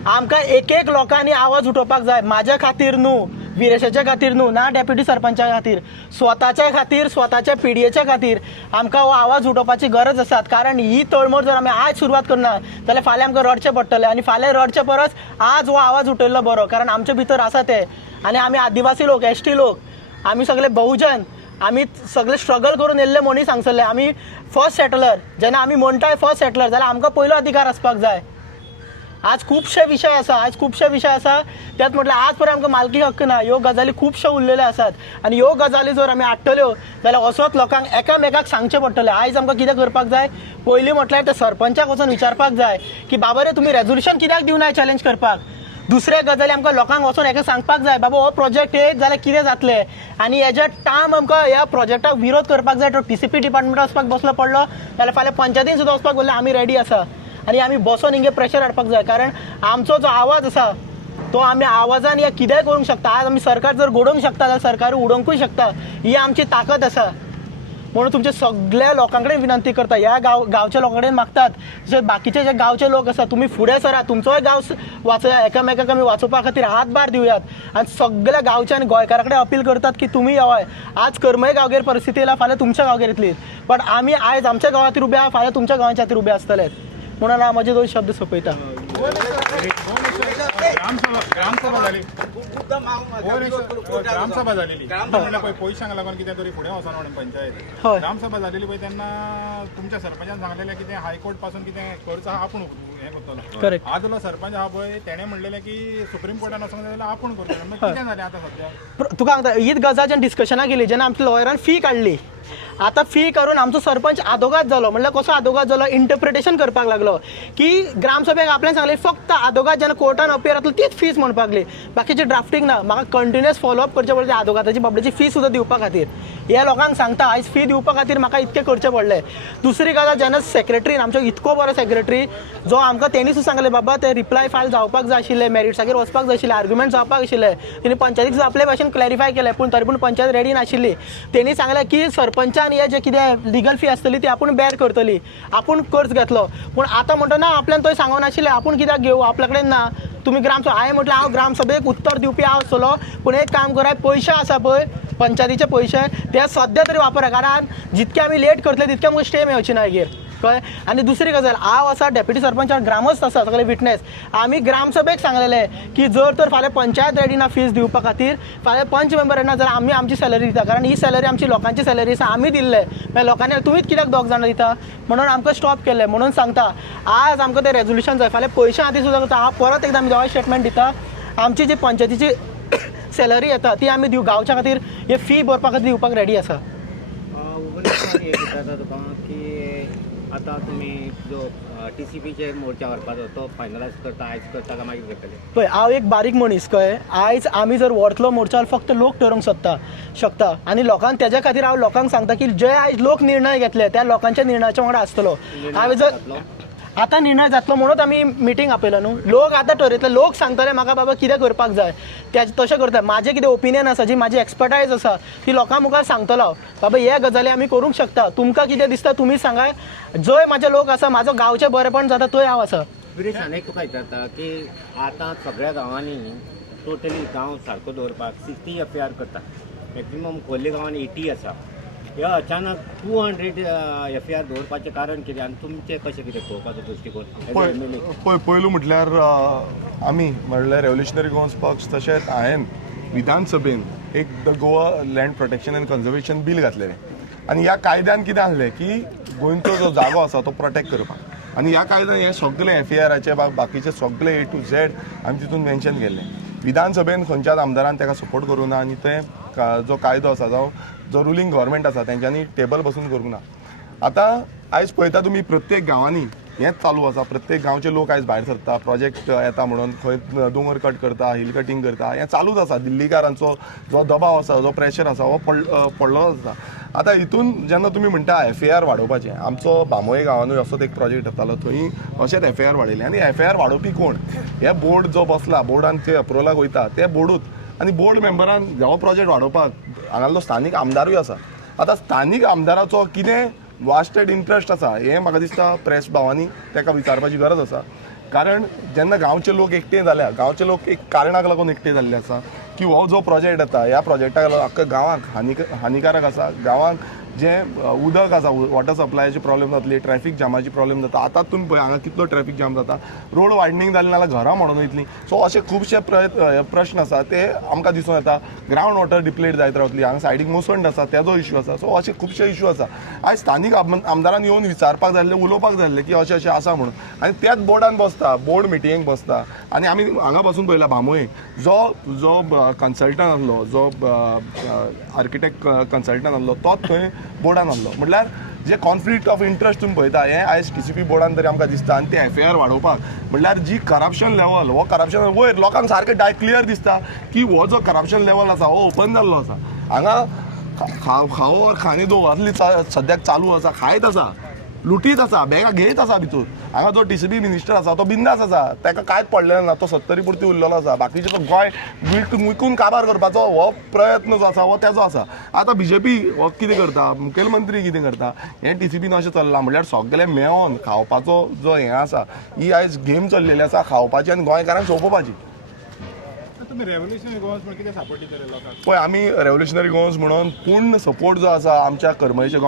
आमकां एक लोकांनी आवाज उठोवपाक जाय. म्हाज्या खातीर न्हू विरेशाच्या खातीर न्हू ना डेप्युटी सरपंचा खातीर स्वताच्या खातीर स्वताच्या पिडयेच्या खातीर आमकां हो आवाज उठोवपाची गरज आसा. कारण ही तळमळ जर आमी आज सुरवात करना जाल्यार फाल्यां आमकां रडचें पडटलें आनी फाल्यां रडचे परस आज हो आवाज उठयल्लो बरो. कारण आमचे भितर आसा ते आनी आमी आदिवासी लोक ST लोक आमी सगळे बहुजन आमी सगळे स्ट्रगल करून येयल्ले मनीस हांगसरले. आमी फर्स्ट सेटलर जेन्ना आमी म्हणटाय फर्स्ट सेटलर जाल्यार आमकां पयलो अधिकार आसपाक जाय. आज खुबशे विशय आसा त्यात म्हटल्यार आज पर्यंत आमकां मालकी हक्क ना. ह्यो गजाली खुबश्यो उरलेले आसात आनी ह्यो गजाली जर आमी हाडटल्यो जाल्यार असोच लोकांक एकामेकाक सांगचें पडटलें. आयज आमकां कितें करपाक जाय पयलीं म्हटल्यार त्या सरपंचाक वचून विचारपाक जाय की बाबा रे तुमी रेजोल्युशन कित्याक दिवनाय चॅलेंज करपाक. दुसऱ्या गजाली आमकां लोकांक वचून हेका सांगपाक जाय बाबा हो प्रोजेक्ट येत जाल्यार कितें जातलें आनी हेज्या टायम आमकां ह्या प्रोजेक्टाक विरोध करपाक जाय. तो TCP डिपार्टमेंट वचपाक बसलो पडलो जाल्यार फाल्यां पंचायतीन सुद्दां वचपाक बोल्ले आमी रेडी आसा आनी आमी बसोन हिंगे प्रेशर हाडपाक जाय. कारण आमचो जो आवाज आसा तो आमी आवाजान या कितेंय करूंक शकता. आज आमी सरकार जर घडोवंक शकता जाल्यार सरकार उडोवंकूय शकता. ही आमची ताकद आसा. म्हणून तुमच्या सगळ्या लोकां कडेन विनंती करता ह्या गांवच्या लोकां कडेन मागतात जे बाकीचे जे गांवचे लोक आसा तुमी फुडें सरा तुमचोय गांव वाचया. एकामेकाक आमी वाचोवपा खातीर हातभार दिवयात आनी सगळ्या गांवच्या आनी गोंयकारा कडेन अपील करतात की तुमी येवय. आज करमय गांवगेर परिस्थिती येयला फाल्यां तुमच्या गांवगेर येतली पण आमी आयज आमच्या गांवांत उबे आहा फाल्यां तुमच्या गांवाच्या खातीर उबे आसतले. म्हणून हांव म्हजे 2 शब्द सोंपयता. ग्रामसभा झाली ग्रामसभा झालेली म्हणल्यार पळय पयशांक लागून कितें तरी फुडें वचना म्हणून पंचायत ग्रामसभा झालेली पळय तेन्ना तुमच्या सरपंचान सांगलेलें कितें हायकोर्ट पासून कितें खर्च आहा आपूण हें करतलो. आदलो सरपंच आहा पळय तेणें म्हणलेलें की सुप्रीम कोर्टान वचूंक जाय जाल्यार आपूण करतलो. मागीर कितें जालें आतां सद्या तुका सांगता हीच गजाल जेन्ना डिस्कशनाक गेली जेन्ना आमच्या लॉयरान फी काडली. आतां फी काडून आमचो सरपंच आदोगाद जालो. म्हणल्यार कसो आदोगाद जालो इंटरप्रिटेशन करपाक लागलो की ग्रामसभेक आपल्यान सांगलें फक्त आदोगाद जेन्ना कोर्टान अपियर जातलो तीच फीज म्हणपाक लागली बाकीचे ड्राफ्टींग ना. म्हाका कंटिन्युअस फॉलोअप करचें पडलें आदोगादाची बाबड्याची फी सुद्दां दिवपा खातीर. ह्या लोकांक सांगता आयज फी दिवपा खातीर म्हाका इतकें करचें पडलें. दुसरी गजाल जेन्ना सेक्रेटरीन आमचो इतको बरो सेक्रेटरी जो आमकां तेणी सुद्दां सांगलें बाबा ते रिप्लाय फायल जावपाक जाय आशिल्ले मेरिट्साचेर वचपाक जाय आशिल्लें आर्ग्युमेंट जावपाक आशिल्ले. तेणी पंचायतीक सुद्दां आपले भाशेन क्लॅरिफाय केलें पूण तरी पूण पंचायत रेडी नाशिल्ली. तेणी सांगलें की सरपंचान हे जे कितें लिगल फी आसतली ती आपूण बॅर करतली आपूण कर्ज घेतलो. पूण आतां म्हणटा ना आपल्यान थंय सांगून नाशिल्लें आपूण कित्याक घेवं आपल्या कडेन ना. तुमी ग्रामसभा हांवें म्हटलें हांव ग्रामसभेक उत्तर दिवपी हांव आसतलो पूण एक काम कराय पयशे आसा पळय पंचायतीचे पयशे ते सद्या तरी वापरा. कारण जितके आमी लेट करतले तितके आमकां स्टे मेळची ना हेर कळ्ळें. आनी दुसरी गजाल हांव आसा डेप्युटी सरपंच ग्रामस्थ आसा सगळे विटनेस. आमी ग्रामसभेक सांगलेलें की जर तर फाल्यां पंचायत रेडी ना फीज दिवपा खातीर फाल्यां पंच मेंबर येना जाल्यार आमी आमची सॅलरी दिता. कारण ही सॅलरी आमची लोकांची सॅलरी आसा आमी दिल्ले मागीर लोकांनी तुमीच कित्याक 2 जाणां दिता म्हणून आमकां स्टॉप केलें. म्हणून सांगता आज आमकां तें रेजोल्युशन जाय फाल्यां पयशे खातीर सुद्दां करता. हांव परत एकदां आमी दोगांय स्टेटमेंट दिता. आमची जी पंचायतीची सॅलरी येता ती आमी दिवं गांवच्या खातीर हे फी भरपा खातीर दिवपाक रेडी आसा. आता तुम्ही जो TCPचे मोर्चा व्हरपाचो तो फायनलायज करता आयज करता काय मागीर करतले पळय. हांव एक बारीक मनीस कळ्ळें. आयज आमी जर व्हरतलो मोर्चा फक्त लोक ठरोवंक शकता आनी लोकांक तेज्या खातीर हांव लोकांक सांगता की जे आयज लोक निर्णय घेतले त्या लोकांच्या निर्णयाच्या वांगडा आसतलो. हांवें जर आतां निर्णय जातलो म्हणून आमी मिटींग आपयला न्हू. लोक आतां ठरयतले लोक सांगतले म्हाका बाबा कितें करपाक जाय तशें करता. म्हाजें कितें ओपिनियन आसा जी म्हाजी एक्सपर्टायज आसा ती लोकां मुखार सांगतलो बाबा हे गजाली आमी करूंक शकता. तुमकां कितें दिसता तुमी सांगाय. जंय म्हाजे लोक आसा म्हाजो गांवचें बरेपण जाता थंय हांव आसा. विरेश आनीक तुका विचारता की आतां सगळ्या गांवांनी टोटली गांव सारको दवरपाक 60 FAR करता. मॅक्झिमम खोर्ले गांवांनी 80 आसा ह्या अचानक 200 FIR दवरपाचें कारण कितें आनी तुमचें कशें कितें पळोवपाचो दृश्टीकोन पयलू म्हटल्यार आमी म्हणल्यार रेव्होल्युशनरी गोवन्स पक्ष तशेंच हांवें विधानसभेन एक the Goa land protection and conservation bill घातलेलें आनी ह्या कायद्यान कितें आसलें की गोंयचो जो जागो आसा तो प्रोटेक्ट करपाक आनी ह्या कायद्यान हे सगळे FIRचे बाकीचे सगळे A to Z आमी तितून मेन्शन केल्लें विधानसभेन खंयच्याच आमदारान ताका सपोर्ट करूं ना आनी ते जो कायदो आसा जो रुलींग गव्हर्मेंट आसा तेंच्यांनी टेबल बसून करूंक ना आतां आयज पळयता तुमी प्रत्येक गांवांनी हेंच चालू आसा प्रत्येक गांवचे लोक आयज भायर सरता प्रोजेक्ट येता म्हणून खंय दोंगर कट करता हिल कटींग करता हें चालूच आसा दिल्लीकारांचो जो दबाव आसा जो प्रेशर आसा हो पडलो आसा आतां हितून जेन्ना तुमी म्हणटा FIR वाडोवपाचें आमचो बामोये गांवांनूय असोच एक प्रोजेक्ट येतालो थंय अशेंच FIR वाडयलें आनी FIR वाडोवपी कोण हे बोर्ड जो बसला बोर्डान ते अप्रुवलाक वयता ते बोर्डूच आनी बोर्ड मेंबरान हो प्रोजेक्ट वाडोवपाक हांगालो स्थानीक आमदारूय आसा आतां स्थानीक आमदाराचो कितें वास्टेड इंट्रस्ट आसा हें म्हाका दिसता प्रेस भावांनी ताका विचारपाची गरज आसा कारण जेन्ना गांवचे लोक एकठांय जाल्या गांवचे लोक एक कारणाक लागून एकठांय जाल्ले आसा की हो जो प्रोजेक्ट येता ह्या प्रोजेक्टाक लागून आख्ख्या गांवांक हानिकारक आसा गांवांक जें उदक आसा वॉटर सप्लायाची प्रॉब्लेम जातली ट्रॅफिक जामाची प्रॉब्लेम जाता आतां तुमी पळय हांगा कितलो ट्रॅफिक जाम जाता रोड वायडनींग जाली नाल्यार घरां म्हणून वयतलीं सो अशे खुबशे प्रश्न आसा ते आमकां दिसून येता ग्रावंड वॉटर डिप्लेट जायत रावतली हांगा सायडीक मुसंड आसा तेजो इश्यू आसा सो अशे खुबशे इश्यू आसा आयज स्थानीक आमदारान येवन विचारपाक जाय उलोवपाक जाय की अशें अशें आसा म्हणून आनी त्याच बोर्डान बसता बोर्ड मिटिंगेक बसता आनी आमी हांगा बसून पळयला बामोये जो कन्सल्टंट आसलो जो आर्किटेक्ट कन्सल्टंट आसलो तोच थंय बोर्डान आसलो म्हटल्यार जे कॉन्फ्लिक्ट ऑफ इंट्रस्ट तुमी पळयता हें आयज TCP बोर्डान तरी आमकां दिसता आनी ते FIR वाडोवपाक म्हटल्यार जी करप्शन लेवल हो करप्शन वयर लोकांक सारकें क्लियर दिसता की हो जो करप्शन लेवल आसा हो ओपन जाल्लो आसा हांगा खावो खाणी दो असली सद्याक चालू आसा खायत आसा लुटीत आसा बॅगां घेयत आसा भितूर हांगा जो TCP मिनिस्टर आसा तो बिंदास आसा ताका कांयच पडलेलें ना तो 70 पुरती उरलेलो आसा बाकीचे तो गोंय विकून काबार करपाचो हो प्रयत्न जो आसा हो तेजो आसा आतां BJP हो कितें करता मुखेलमंत्री कितें करता हें TCPन अशें चल्लां म्हळ्यार सगळें मेळोन खावपाचो जो हें आसा ही आयज गेम चल्लेली आसा खावपाची आनी गोंयकारांक सोंपोवपाची तुम्ही रेव्होल्युशनरी गोवन्स म्हणून कितें सपोर्ट दितले लोकांक पळय आमी रेव्होल्युशनरी गोवन्स म्हणून पूर्ण सपोर्ट जो आसा आमच्या करमयेच्या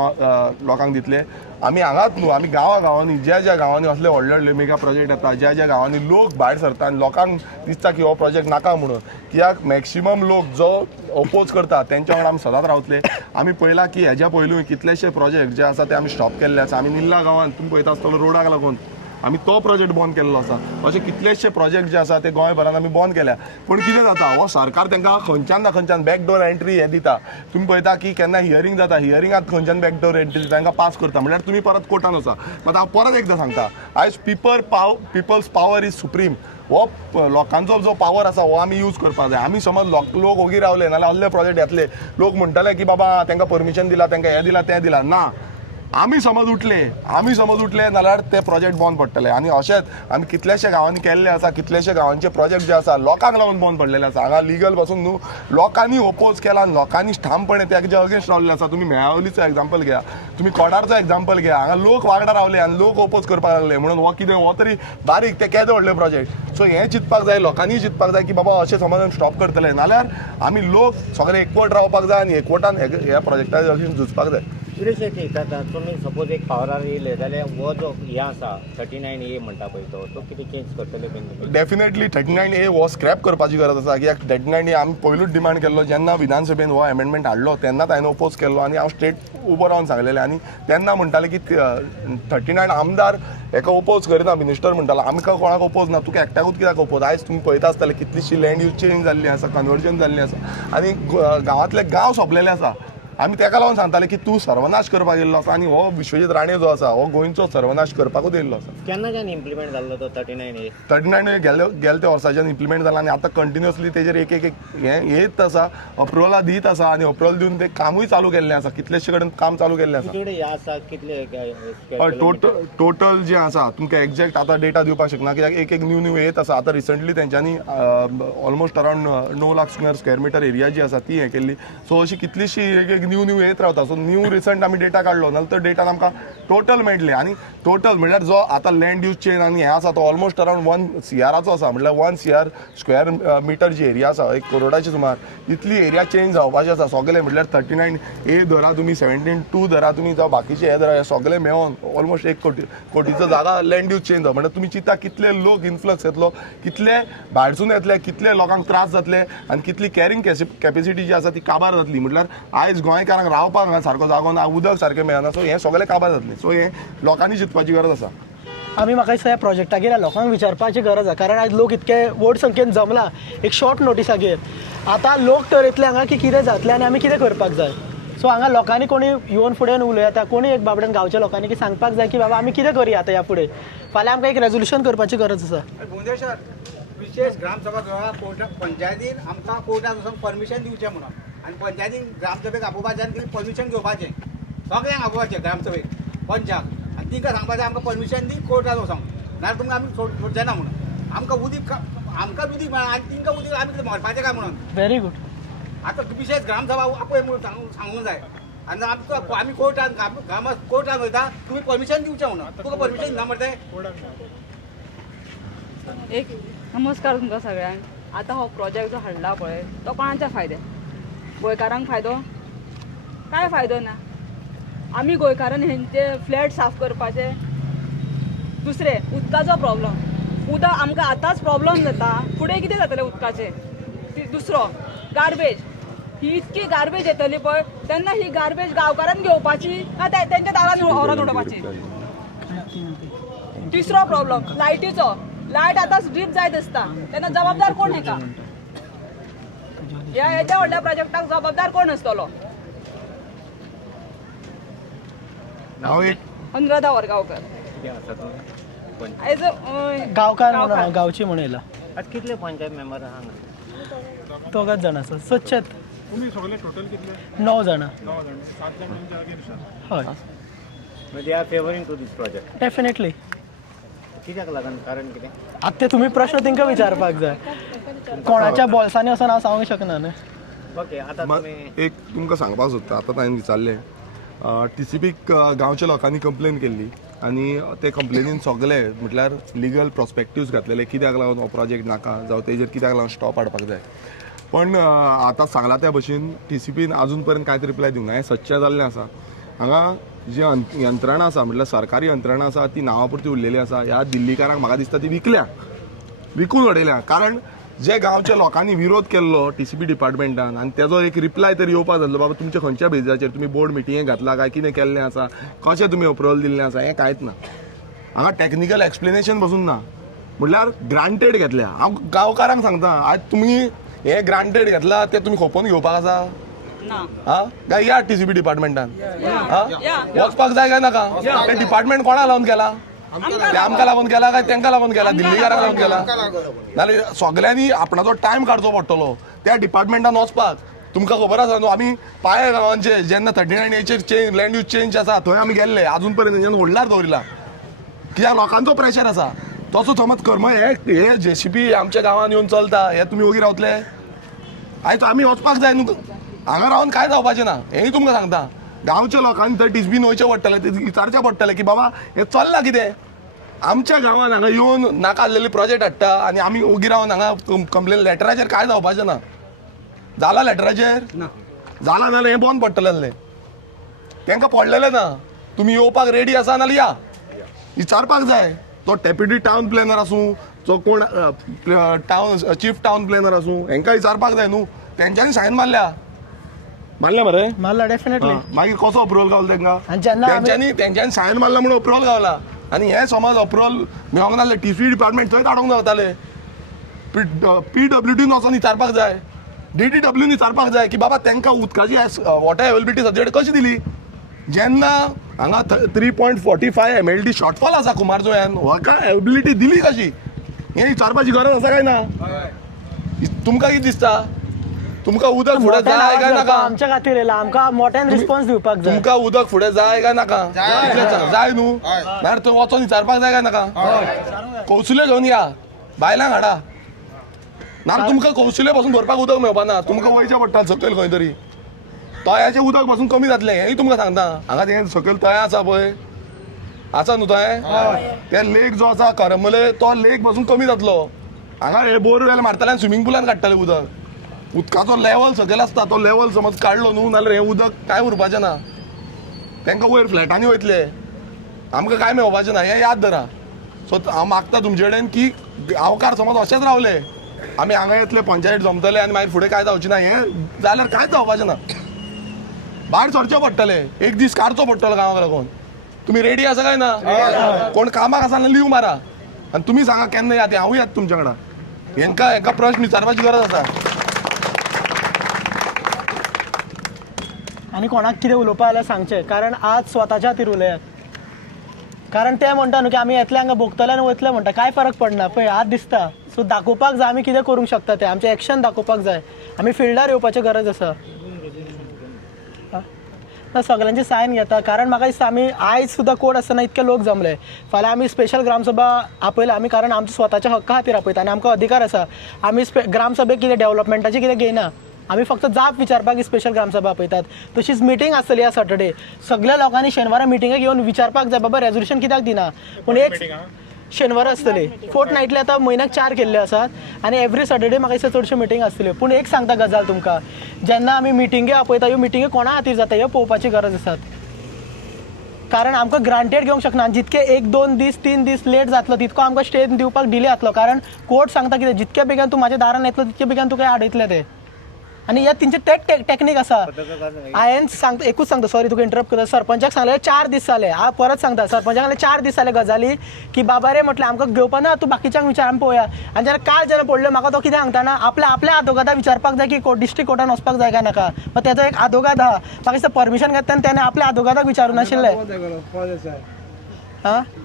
लोकांक दितले आमी हांगाच न्हू आमी गांवांनी ज्या गांवांनी असले व्हडले मेगा प्रोजेक्ट येता ज्या गांवांनी लोक भायर सरता आनी लोकांक दिसता की हो प्रोजेक्ट नाका म्हणून कित्याक मॅक्सिमम लोक जो ओपोज करता तेंच्या वांगडा आमी सदांच रावतले आमी पळयलां की हेज्या पयलूय कितलेशे प्रोजेक्ट जे आसा ते आमी स्टॉप केल्ले आसा आमी निल्ला गांवांत तुमी पळयता आसतलो रोडाक लागून आमी तो प्रोजेक्ट बंद केल्लो आसा अशे कितलेशे प्रोजेक्ट जे आसा ते गोंयभरान आमी बंद केल्या पूण कितें जाता हो सरकार तांकां खंयच्यान ना खंयच्यान बॅकडोर एंट्री हें दिता तुमी पळयता की केन्ना हियरींग जाता हियरिंगात खंयच्यान बॅकडोर एंट्री तांकां पास करता म्हळ्यार तुमी परत कोर्टान वचा मात हांव परत एकदां सांगता आयज पिपल्स पावर इज सुप्रीम हो लोकांचो जो पावर आसा हो आमी यूज करपाक जाय आमी समज लोक ओगी रावले नाल्यार असले प्रोजेक्ट येतले लोक म्हणटले की बाबा तांकां परमिशन दिला तांकां हें दिला तें दिला ना आमी समज उठले नाल्यार ते प्रोजेक्ट बंद पडटले आनी अशेंच आमी कितलेशे गांवांनी केल्ले आसा कितलेशे गांवांचे प्रोजेक्ट जे आसा लोकांक लागून बंद पडलेले आसा हांगा लिगल पासून न्हू लोकांनी ओपोज केला लोकांनी ठामपणे तेजे अगेन्स्ट रावलेले आसा तुमी मेळावलीचो एग्जाम्पल घ्या तुमी कोडारचो एग्जाम्पल घ्या हांगा लोक वांगडा रावले आनी लोक ओपोज करपाक लागले म्हणून हो कितें हो तरी बारीक ते केदे व्हडले प्रोजेक्ट सो हें चिंतपाक जाय लोकांनी चिंतपाक जाय की बाबा अशें समज स्टॉप करतले नाल्यार आमी लोक सगळे एकवट रावपाक जाय आनी एकवटान ह्या प्रोजेक्टा अगेन्स्ट झुजपाक जाय सुरेश आता तुमी सपोज एक पावरार येयले जाल्यार हो जो हें आसा 39A म्हणटा पळय तो कितें चेंज करतले बीन डेफिनेटली 39A हो स्क्रॅप करपाची गरज आसा कित्याक 39A आमी पयलूच डिमांड केल्लो जेन्ना विधानसभेन हो अमेंडमेंट हाडलो तेन्नाच हांवें ओपोज केल्लो आनी हांव स्ट्रेट उबो रावन सांगलेलें आनी तेन्ना म्हणटाले की 39 आमदार हेका ओपोज करिना मिनिस्टर म्हणटालो आमकां कोणाक ओपोज ना तुका एकट्याकूच कित्याक ओपोज आयज तुमी पळयता आसतले कितलीशी लँड यूज चेंज जाल्ली आसा कन्वर्जन जाल्ली आसा आनी गांवांतले गांव सोंपलेले आसा आमी ताका लागून सांगताले की तूं सर्वनाश करपाक येयल्लो आसा आनी हो विश्वजीत राणे जो आसा हो गोंयचो सर्वनाश करपाकूच येयल्लो आसा केन्नाच्यान इम्प्लिमेंट जाल्लो तो 39 गेल्या त्या वर्साच्यान इम्प्लिमेंट जाला आनी आतां कंटिन्युअसली तेजेर एक हें येत आसा अप्रुवलां दीत आसा आनी अप्रुवल दिवन ते कामूय चालू केल्लें आसा कितलेशे कडेन काम चालू केल्लें आसा टोटल जें आसा तुमकां एक्झॅक्ट आतां डेटा दिवपाक शकना कित्याक एक न्यू येत आसा आतां रिसंटली तेंच्यांनी almost around 9 lakh square metre area जी आसा ती हें केल्ली सो अशी कितलीशी एक न्यू येत रावता. सो न्यू रिसंट आमी डेटा काडलो नाल्यार तो डेटान आमकां टोटल मेळटले. आनी टोटल म्हणल्यार जो आतां लँड यूज चेंज आनी हें आसा तो ऑलमोस्ट अरावंड 1 CRाचो आसा. म्हणल्यार 1 CR स्क्वेअर मिटर जी एरिया आसा 1 करोडाची सुमार इतली एरिया चेंज जावपाची आसा. सगळे म्हणल्यार 39A धरा तुमी, 17.2 धरा तुमी, जावं बाकीचे हे धरा, हे सगळे मेळोन ऑलमोस्ट 1 कोटीचो जागा लँड यूज चेंज जावं. म्हणल्यार तुमी चिंता कितले लोक इन्फ्लक्स येतलो, कितले भायरसून येतले, कितले लोकांक त्रास जातले आनी कितली कॅरिंग कॅपेसिटी जी आसा ती काबार जातली. म्हटल्यार आयज गोंयकारांक रावपाक हांगा सारको जागो ना, उदक सारकें मेळना. सो हें सगळें काबार जातलें. सो हें लोकांनी चिंतपाची गरज आसा. आमी म्हाका दिसता ह्या प्रोजेक्टागेर लोकांक विचारपाची गरज आसा, कारण आयज लोक इतके व्हड संख्येन जमला एक शॉर्ट नोटिसागेर. आतां लोक ठरयतले हांगा की कितें जातलें आनी आमी कितें करपाक जाय. सो हांगा लोकांनी कोणी येवन फुडें उलयता, कोणी एक बाबड्यान गांवच्या लोकांनी की सांगपाक जाय की बाबा आमी कितें करुया आतां ह्या फुडें. फाल्यां आमकां एक रेजोल्युशन करपाची गरज आसा. भुंदेश्वर विशेष ग्रामसभा घेवप पंचायतीन आमकां कोर्टान वचून परमिशन दिवचें म्हणून, आनी पंचायतीन ग्रामसभेक आपोवपाचें आनी परमिशन घेवपाचें सगळ्यांक आपोवपाचें ग्रामसभेक पंचाक, आनी तिका सांगपाचें आमकां परमिशन दी कोर्टान वचोंक, नाल्यार तुमकां आमी सोडचें ना म्हणून. आमकां उदीक मेळना आनी तिंका उदीक आमी कितें मरपाचें काय म्हणून. Very good. आतां विशेष ग्रामसभा आपय म्हणून सांगूंक जाय. आनी आमकां आमी कोर्टान वयता तुमी परमिशन दिवचें म्हणून. तुका परमिशन ना मरे एक नमस्कार तुमकां सगळ्यांक. आतां हो प्रोजेक्ट जो हाडला पळय तो कोणाच्या फायद्याक? गोंयकारांक फायदो? कांय फायदो ना. आमी गोंयकारान हेंचे फ्लॅट साफ करपाचे. दुसरें उदकाचो प्रॉब्लम. उदक आमकां आतांच प्रॉब्लम जाता, फुडें कितें जातलें उदकाचें. दुसरो गार्बेज. ही इतकी गार्बेज येतली पळय तेन्ना ही गार्बेज गांवकारांक घेवपाची काय तेंच्या दारान व्हरोन उडोवपाची. तिसरो प्रॉब्लम लायटीचो. लायट आतां स्ट्रीप जायत आसता तेन्ना जबाबदार कोण हेका? ह्या व्हडल्या प्रोजेक्टाक जबाबदार कोण आसतलो? हांव एक अनुराधा वरगांवकर. कितें आसा तुमी एज गांवकार म्हणून गांवची म्हणून येयला. आतां कितले पंचायत मेंबर आहा हांगा? 3 जाण आसा. सदचेत तुम्ही सगळे टोटल कितले? 9 जाणां. 9 जण, 7 जण तुमच्या अगेन्स्ट. हय they are favouring to this project. Definitely. कित्याक लागून? कारण कितें? आतां ते तुमी प्रश्न तांकां विचारपाक जाय. कोणाच्या बोल्सांनी वचून हांव सांगूंक शकना न्हय. ओके आतां तुमी एक तुमकां सांगपाक सोदता. आतां हांवें विचारलें TCPक गांवच्या लोकांनी कंप्लेन केल्ली आनी ते कंप्लेनीन सगळे म्हटल्यार लिगल प्रॉस्पेक्टिव्स घातलेले कित्याक लागून हो प्रोजेक्ट नाका जावं तेजेर कित्याक लागून स्टॉप हाडपाक जाय. पण आतां सांगला त्या भशेन TCPन आजून पर्यंत कांयच रिप्लाय दिवंक ना. हें सच्चें जाल्लें आसा. हांगा जी यंत्रणा आसा म्हटल्यार सरकारी यंत्रणा आसा ती नांवा पुरती उरलेली आसा. ह्या दिल्लीकारांक म्हाका दिसता ती विकून उडयल्या. कारण जे गांवच्या लोकांनी विरोध केल्लो TCP डिपार्टमेंटान आनी तेजो एक रिप्लाय तरी येवपाक जाल्लो बाबा तुमच्या खंयच्या बेजाचेर तुमी बोर्ड मिटिंगेक घातला काय कितें केल्लें आसा, कशें तुमी अप्रुवल दिल्लें आसा, हें कांयच ना. हांगा टॅक्निकल एक्सप्लेनेशन पासून ना. म्हटल्यार ग्रांटेड घेतल्या. हांव गांवकारांक सांगता आयज तुमी हे ग्रांटेड घेतला ते तुमी खोपोवन घेवपाक आसा ना. हा काय या TCP डिपार्टमेंटान वचपाक जाय काय नाका? ते डिपार्टमेंट कोणाक लागून केला? ते आमकां लागून केला काय तांकां लागून केला? दिल्लीकारांक लागून केला? नाल्यार सगळ्यांनी आपणाचो टायम काडचो पडटलो त्या डिपार्टमेंटान वचपाक. तुमकां खबर आसा न्हू आमी पाळे गांवांचे जेन्ना 39A लँड यूज चेंज आसा थंय आमी गेल्ले. आजून पर्यंत तेंच्यान व्हडल्यार दवरिला कित्याक लोकांचो प्रेशर आसा. तसो समज कर्म हे JCP आमच्या गांवांत येवन चलता हे तुमी ओगी रावतले? आयज आमी वचपाक जाय न्हू. हांगा रावन कांय जावपाचें ना. हेंय तुमकां सांगता. गांवच्या लोकांनी थंय TCPन वयचें पडटलें. ते विचारचें पडटलें की बाबा हें चल्लां कितें? आमच्या गांवांत हांगा येवन नाका आसलेले प्रोजेक्ट हाडटा आनी आमी ओगी रावन हांगा कंप्लेन लेटराचेर कांय जावपाचें ना. जाला लेटराचेर? जालां नाल्यार हें बंद पडटलें आसलें. तांकां पडलेलें ना. तुमी येवपाक रेडी आसा नाल्यार या. विचारपाक जाय. तो डेप्युटी टावन प्लॅनर आसूं, जो कोण चीफ टावन प्लॅनर आसूं, हेंकां विचारपाक जाय न्हू. तेंच्यांनी सायन मारल्या मरे? मारला डेफिनेटली. मागीर कसो अप्रुवल गावलो तांकां? आनी जेन्ना तेंच्यांनी सायन मारला म्हणून अप्रुवल गावला. आनी हे समज अप्रुवल मेळोंक नासलें TCP डिपार्टमेंट थंय धाडोंक जातालें. PWDन वचून विचारपाक जाय. DTWन विचारपाक जाय की बाबा तांकां उदकाची वॉटर अवेलेबिलिटी सब्जेक्ट कशी दिली. जेन्ना हांगा 3.45 MLD शॉर्टफॉल आसा कुमारजुव्यान, हाका अवेलेबिलिटी दिली कशी हें विचारपाची गरज आसा काय ना? तुमकां कितें दिसता? तुमकां उदक फुडें जाय काय नाका? आमच्या खातीर येयला. आमकां मोठ्यान रिस्पॉन्स दिवपाक जाय. तुमकां उदक फुडें जाय काय नाका? जाय न्हू. नाल्यार थंय वचोन विचारपाक जाय काय नाका? कौशल्य घेवन या. बायलांक हाडा. नाल्यार तुमकां कौशल्य पासून भरपाक उदक मेळपाना. तुमकां वयचें पडटा सकयल खंय तरी. तळ्याचें उदक पासून कमी जातलें हेंय तुमकां सांगता. हांगा तें सकयल तळें आसा पळय, आसा न्हू तळें, ते लेक जो आसा करमले तो लेक पासून कमी जातलो. हांगा हे बोरवेल मारताले आनी स्विमींग पुलान काडटाले उदक. उदकाचो लेवल सकयल आसता, तो लेवल समज काडलो न्हू नाल्यार हें उदक कांय उरपाचें ना. तांकां वयर फ्लॅटांनी वयतले, आमकां काय मेळपाचें ना, हें याद धरा. सो हांव मागता तुमचे कडेन की गांवकार समज अशेंच रावले, आमी हांगा येतले पंचायत जमतले आनी मागीर फुडें काय जावचें ना, हें जाल्यार कांयच जावपाचें ना. भायर सरचें पडटलें, एक दीस काडचो पडटलो गांवाक लागून. तुमी रेडी आसा काय ना? कोण कामाक आसा जाल्यार लीव मारा आनी तुमी सांगा केन्ना या ते, हांव येता तुमच्या वांगडा. हेंकां प्रश्न विचारपाची गरज आसा. आनी कोणाक कितें उलोवपा जाल्यार सांगचें, कारण आज स्वताच्या खातीर उलयात. कारण ते म्हणटा न्हू की आमी येतले हांगा भोगतले आनी वयतले म्हणटा, कांय फरक पडना पळय, आज दिसता. सो दाखोवपाक जाय आमी कितें करूंक शकता तें, आमचें एक्शन दाखोवपाक जाय. आमी फिल्डार येवपाची गरज आसा. सगळ्यांची सायन घेता, कारण म्हाका दिसता आमी आयज सुद्दां कोर्ट आसतना इतके लोक जमले, फाल्यां आमी स्पेशल ग्रामसभा आपयला आमी, कारण आमच्या स्वताच्या हक्का खातीर आपयता आनी आमकां अधिकार आसा. आमी ग्रामसभेक कितें डेव्हलपमेंटाचें कितें घेयना, आमी फक्त जाप विचारपाक स्पेशल ग्रामसभा आपयतात. तशीच मिटींग आसतली ह्या सॅटर्डे, सगळ्या लोकांनी शेनवारा मिटिंगेक येवन विचारपाक जाय बाबा रेजोल्युशन कित्याक दिना. पूण एक शेनवारा आसतली, फोर्टनायटली आतां म्हयन्याक 4 केल्ले आसात आनी एवरी सॅटर्डे म्हाका दिसता चडश्यो मिटींग आसतल्यो. पूण एक सांगता गजाल तुमकां, जेन्ना आमी मिटिंगे आपयता ह्यो मिटिंगे कोणा खातीर जाता ह्यो पळोवपाची गरज आसा. कारण आमकां ग्रांटेड घेवंक शकना, जितके 1-2 दीस 3 दीस लेट जातलो तितको आमकां स्टे दिवपाक डिले जातलो. कारण कोर्ट सांगता कितें, जितके बेगीन तूं म्हाज्या दारान येतलो तितके बेगीन तुका आडयतले ते. आनी हे तेंचे टॅक्नीक आसा. हांवें सांगता एकूच सांगता, सॉरी तुका इंटरप्ट करता, सरपंचाक सांगलें 4 दीस जाले, हांव परत सांगता सरपंचाक सांगलें 4 दीस जाले गजाली की बाबा रे म्हटलें आमकां घेवपा ना, तूं बाकीच्यांक विचार आमी पळोवया. आनी जेन्ना काल जेन्ना पडलो म्हाका तो कितें सांगता ना, आपल्या आदोगादा विचारपाक जाय की डिस्ट्रिक्ट कोर्टान वचपाक जाय काय नाका. मग तेजो एक आदोगाद आहा, म्हाका दिसता परमिशन घेतना त्याने आपल्या आदोगादाक विचारूं नाशिल्लें.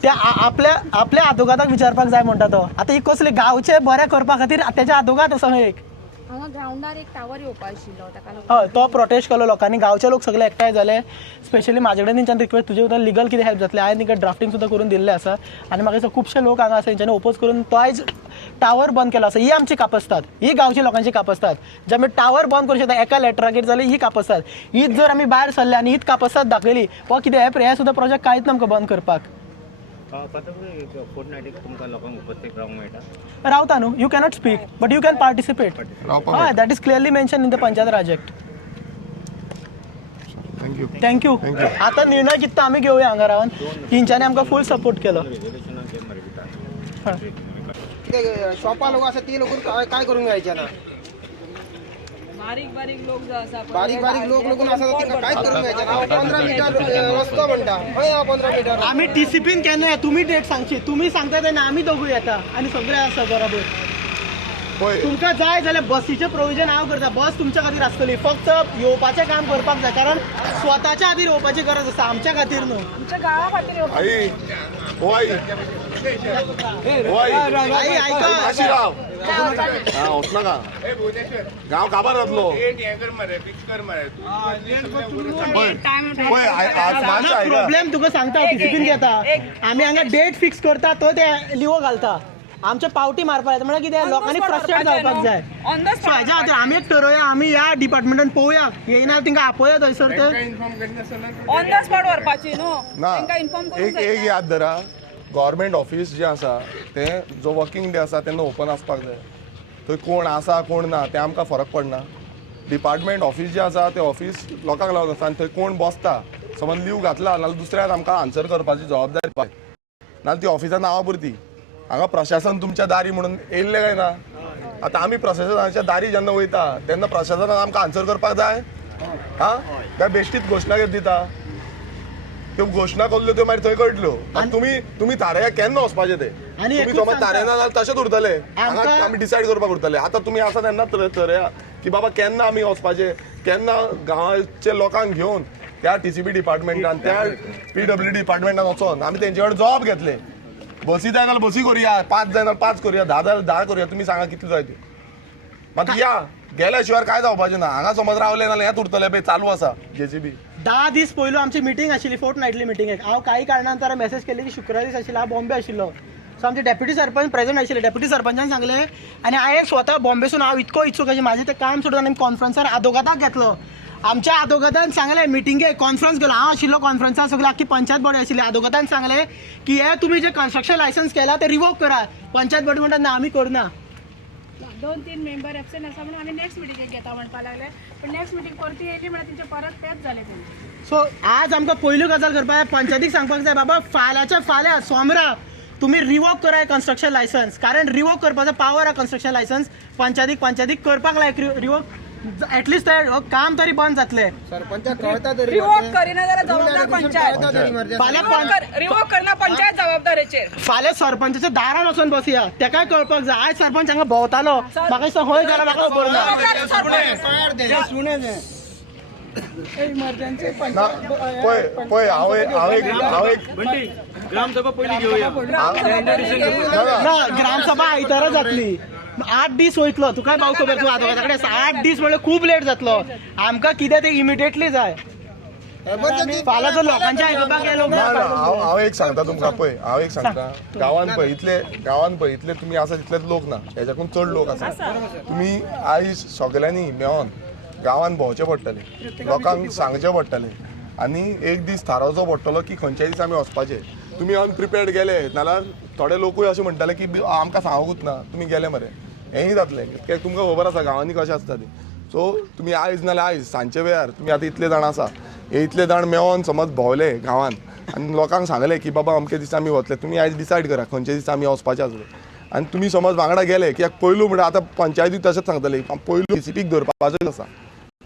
त्या आपल्या आदोगादाक विचारपाक जाय म्हणटा तो. आतां ही कसली गांवचे बरें करपा खातीर तेजे आदोगाद आसा एक. हांगा ग्राउंडार एक टावर येवपा आशिल्लो, ताका हय तो प्रोटेस्ट केलो लोकांनी, गांवचे लोक सगळे एकठांय जाले. स्पेशली म्हाजे कडेन तेंच्यान रिक्वेस्ट तुजे उदर लिगल कितें हेल्प जातलें, हांवें तिका ड्राफ्टींग सुद्दां करून दिल्लें आसा. आनी म्हाका दिसता खुबशे लोक हांगा आसा तेंच्यांनी ओपोज करून तो आयज टावर बंद केलो आसा. ही आमची कापस्तात, ही गांवची लोकांची कापस्तात, जे आमी टावर बंद करूं शकता एका लेटराचेर जाल्यार ही कापस्तात. हीच जर आमी भायर सरले आनी हीच कापस्तात दाखयली वा कितें हे सुद्दां प्रोजेक्ट कांयच ना आमकां बंद करपाक. फोर्टनायटीक तुमकां लोकांक उपस्थित रावंक मेळटा. रावता न्हू, you cannot speak but you can participate. हय, that is clearly mention in the Panchayat Raj act. Thank you. आतां निर्णय कित्ता आमी घेवया हांगा रावन, तेंच्यांनी आमकां फूल सपोर्ट केलो. शॉपा लोक आसा ती लोक काय करून घ्यायचे ना, बारीक बारीक लोक जो आसा बारीक लोक आसा ती काय करून घ्यायचे ना. 15 मीटर रस्तो म्हणटा, हय 15 मीटर. आमी टीसीपीन केन्ना या, तुमी डेट सांगची, तुमी सांगता तेन्ना आमी दोगूय येता आनी सगळे आसा बरोबर. तुमकां जाय जाल्यार बसीचें प्रोविजन हांव करता, बस तुमच्या खातीर आसतली, फक्त येवपाचें काम करपाक जाय. कारण स्वताच्या खातीर येवपाची गरज आसा, आमच्या खातीर न्हू. आमच्या गांवा खातीर येवपा. आई आयका, वचनाका गांव काबार जातलो. प्रॉब्लेम तुका सांगता, टीसीपीन घेता आमी हांगा डेट फिक्स करता, तो ते लिवो घालता. आमच्या पावटी मारपाक येता म्हळ्यार कितें, लोकांनी फ्रस्ट्रेट जावपाक जाय. सो हाज्या खातीर आमी एक ठरवया, आमी ह्या डिपार्टमेंटान पळोवया, येयना तिंका आपया थंयसर ते ऑन द स्पॉट व्हरपाची न्हू, ना. तांकां इन्फॉर्म करूंक एक याद धरा, गव्हर्मेंट ऑफिस जें आसा तें जो वर्किंग डे आसा तेन्ना ओपन आसपाक जाय. थंय कोण आसा कोण ना तें आमकां फरक पडना. डिपार्टमेंट ऑफिस जें आसा तें ऑफिस लोकांक लागून आसता आनी थंय कोण बसता, समज लीव घातला नाल्यार दुसऱ्याक आमकां आन्सर करपाची जबाबदारी नाल्यार ती ऑफिसा नांवा पुरती. हांगा प्रशासन तुमच्या दारी म्हणून येयल्लें काय ना. आतां आमी प्रशासनाच्या दारी जेन्ना वयता तेन्ना प्रशासनान आमकां आन्सर करपाक जाय. काय बेश्टीत घोशणा घेत दिता, त्यो घोशणा केल्ल्यो त्यो मागीर थंय कळटल्यो. तुमी थाराया केन्ना वचपाचें तें. तुमी समज थारायना जाल्यार तशेंच उरतले, हांगा आमी डिसायड करपाक उरतले. आतां तुमी आसा तेन्ना थाराया की बाबा केन्ना आमी वचपाचें, केन्ना गांवाच्या लोकांक घेवन त्या टीसीबी डिपार्टमेंटान त्या PWD डिपार्टमेंटान वचोन आमी तेंचे कडेन जॉब घेतले. बसी जाय जाल्यार बसी करुया, 5 जाय जाल्यार 5 करुया, 10 जाल्यार 10 करुया. तुमी सांगा कितले जाय ते. मागीर या गेल्या शिवाय काय जावपाचें ना. हांगा समज रावले नाल्यार हेंच उरतलें पळय चालू आसा JCB. 10 दीस पयलू आमची मिटींग आशिल्ली, फोर्टनायटली मिटींग. हांव काही कारणांतर मेसेज केली की शुक्रार दीस आशिल्लो, हांव बॉम्बे आशिल्लो. सो आमचे डेप्युटी सरपंच प्रेझेंट आशिल्ले. डेप्युटी सरपंचान सांगलें आनी हांवें स्वता बॉम्बेसून हांव इतको इच्छूक आशिल्लो, म्हाजें तें काम सोडून आमी कॉन्फरन्सार आदोगादाक घेतलो आमच्या आदोगादान सांगले मिटिंगे कॉन्फरन्स गेलो हांव आशिल्लो कॉन्फरन्साक सगळे आख्खी पंचायत बॉडी आशिल्ली आदोगादान सांगले की हे तुम्ही जे कन्स्ट्रक्शन लायसन्स केला ते रिवोक करा पंचायत बॉडी म्हणटा ना आम्ही करना 2-3 मेंबर एबसेंट आसा म्हणून आमी नेक्स्ट मिटिंगेक घेता म्हणपा लागले पण नेक्स्ट मिटिंग परती येयली म्हळ्यार तेंचे परत पेच जाले तेंचे सो आज आमकां पयल्यो गजाल करपाक जाय पंचायतीक सांगपाक जाय बाबा फाल्याच्या फाल्यां सोमरा तुम्ही रिवोक करा कन्स्ट्रक्शन लायसन्स कारण रिवोक करपाचो पावर आहा कन्स्ट्रक्शन लायसन्स पंचायतीक करपाक लायक रिवोक एटलिस्ट ते काम तरी बंद जातले रिवोक करिना जाल्यार जबाबदार पंचायत फाल्यां रिवोक करना पंचायत जबाबदारेचेर फाल्यां सरपंचाच्या दारान वचून बसया तेकाय कळपाक जाय आयज सरपंच हांगा भोंवतालो म्हाका दिसता खंय गेलो म्हाका खबर ना ना पळय हांव एक ना ग्रामसभा आयतारा जातली 8 दीस वयतलो तुका भाऊ खबर तूं आदोगादा कडेन 8 दीस म्हणल्यार खूब लेट जातलो आमकां कितें ते इमिडिएटली जाय फाल्यां जर लोकांचे आयकपाक गेलो हांव एक सांगता तुमकां पळय हांव एक सांगता गांवांत पळय तुमी आसा तितलेच लोक ना हेच्याकून चड लोक आसा तुमी आयज सगल्यांनी मेळोन गांवांत भोंवचें पडटलें लोकांक सांगचें पडटलें आनी एक दीस थारावचो पडटलो की खंयच्या दीस आमी वचपाचें तुमी अनप्रिपेर्ड गेले नाल्यार थोडे लोकूय अशें म्हणटाले की आमकां सांगूंकूच ना तुमी गेले मरे हेंय जातलें कित्याक तुमकां खबर आसा गांवांनी कशें आसता तें सो तुमी आयज नाल्यार आयज सांजचे वेळार तुमी आतां इतले जाण आसा हे इतले जाण मेळोन समज भोंवले गांवांत आनी लोकांक सांगले की बाबा अमके दीस आमी वतले तुमी आयज डिसायड करा खंयचे दीस आमी वचपाचे आसले आनी तुमी समज वांगडा गेले कित्याक पयलू म्हणल्यार आतां पंचायती तशेंच सांगतले पयलू टीसीपीक धरपाचो आसा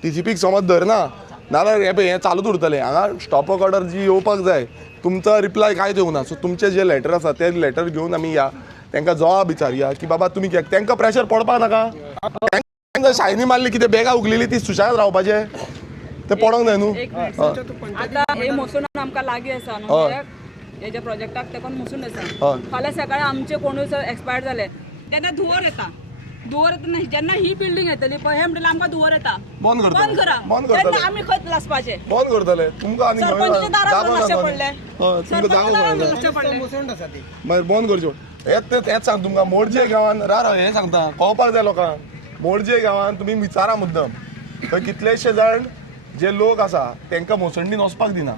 टीसीपीक समज धरना नाल्यार हें चालूच उरतलें हांगा स्टॉप ऑर्डर जी येवपाक जाय तुमचो रिप्लाय कांयच येवना सो तुमचें जें लेटर आसा तें लेटर घेवन आमी या तांकां जवाब विचारया की बाबा तुमी तांकां प्रेशर पडपाक नाका तांकां शायनी मारली कितें बेगा उगलेली ती सुशांत रावपाचें तें पडोंक जाय न्हू आतां हे मोसुंडान आमकां लागीं आसा न्हू हेज्या प्रोजेक्टाक तेकोन मोसून आसा फाल्यां सकाळीं आमचे कोणूय एक्सपायर जाले तेन्ना धुंवर येता जेन्ना ही बिल्डींग येतली पळय हे म्हणटले आमकां धुंवर येता बंद करा करतले तेन्ना आमी खंय लासपाचे बंद करतले तुमकां आनी सरपंचाच्या दारार मातशें पडले तुमकां जागो पडले मागीर बंद करचें हेच सांग तुमकां मोडजे गांवांत हें सांगता कळपाक जाय लोकांक मोडजे गांवांत तुमी विचारा मुद्दम थंय कितलेशे जाण जे लोक आसा तांकां मोसंडीन वचपाक दिना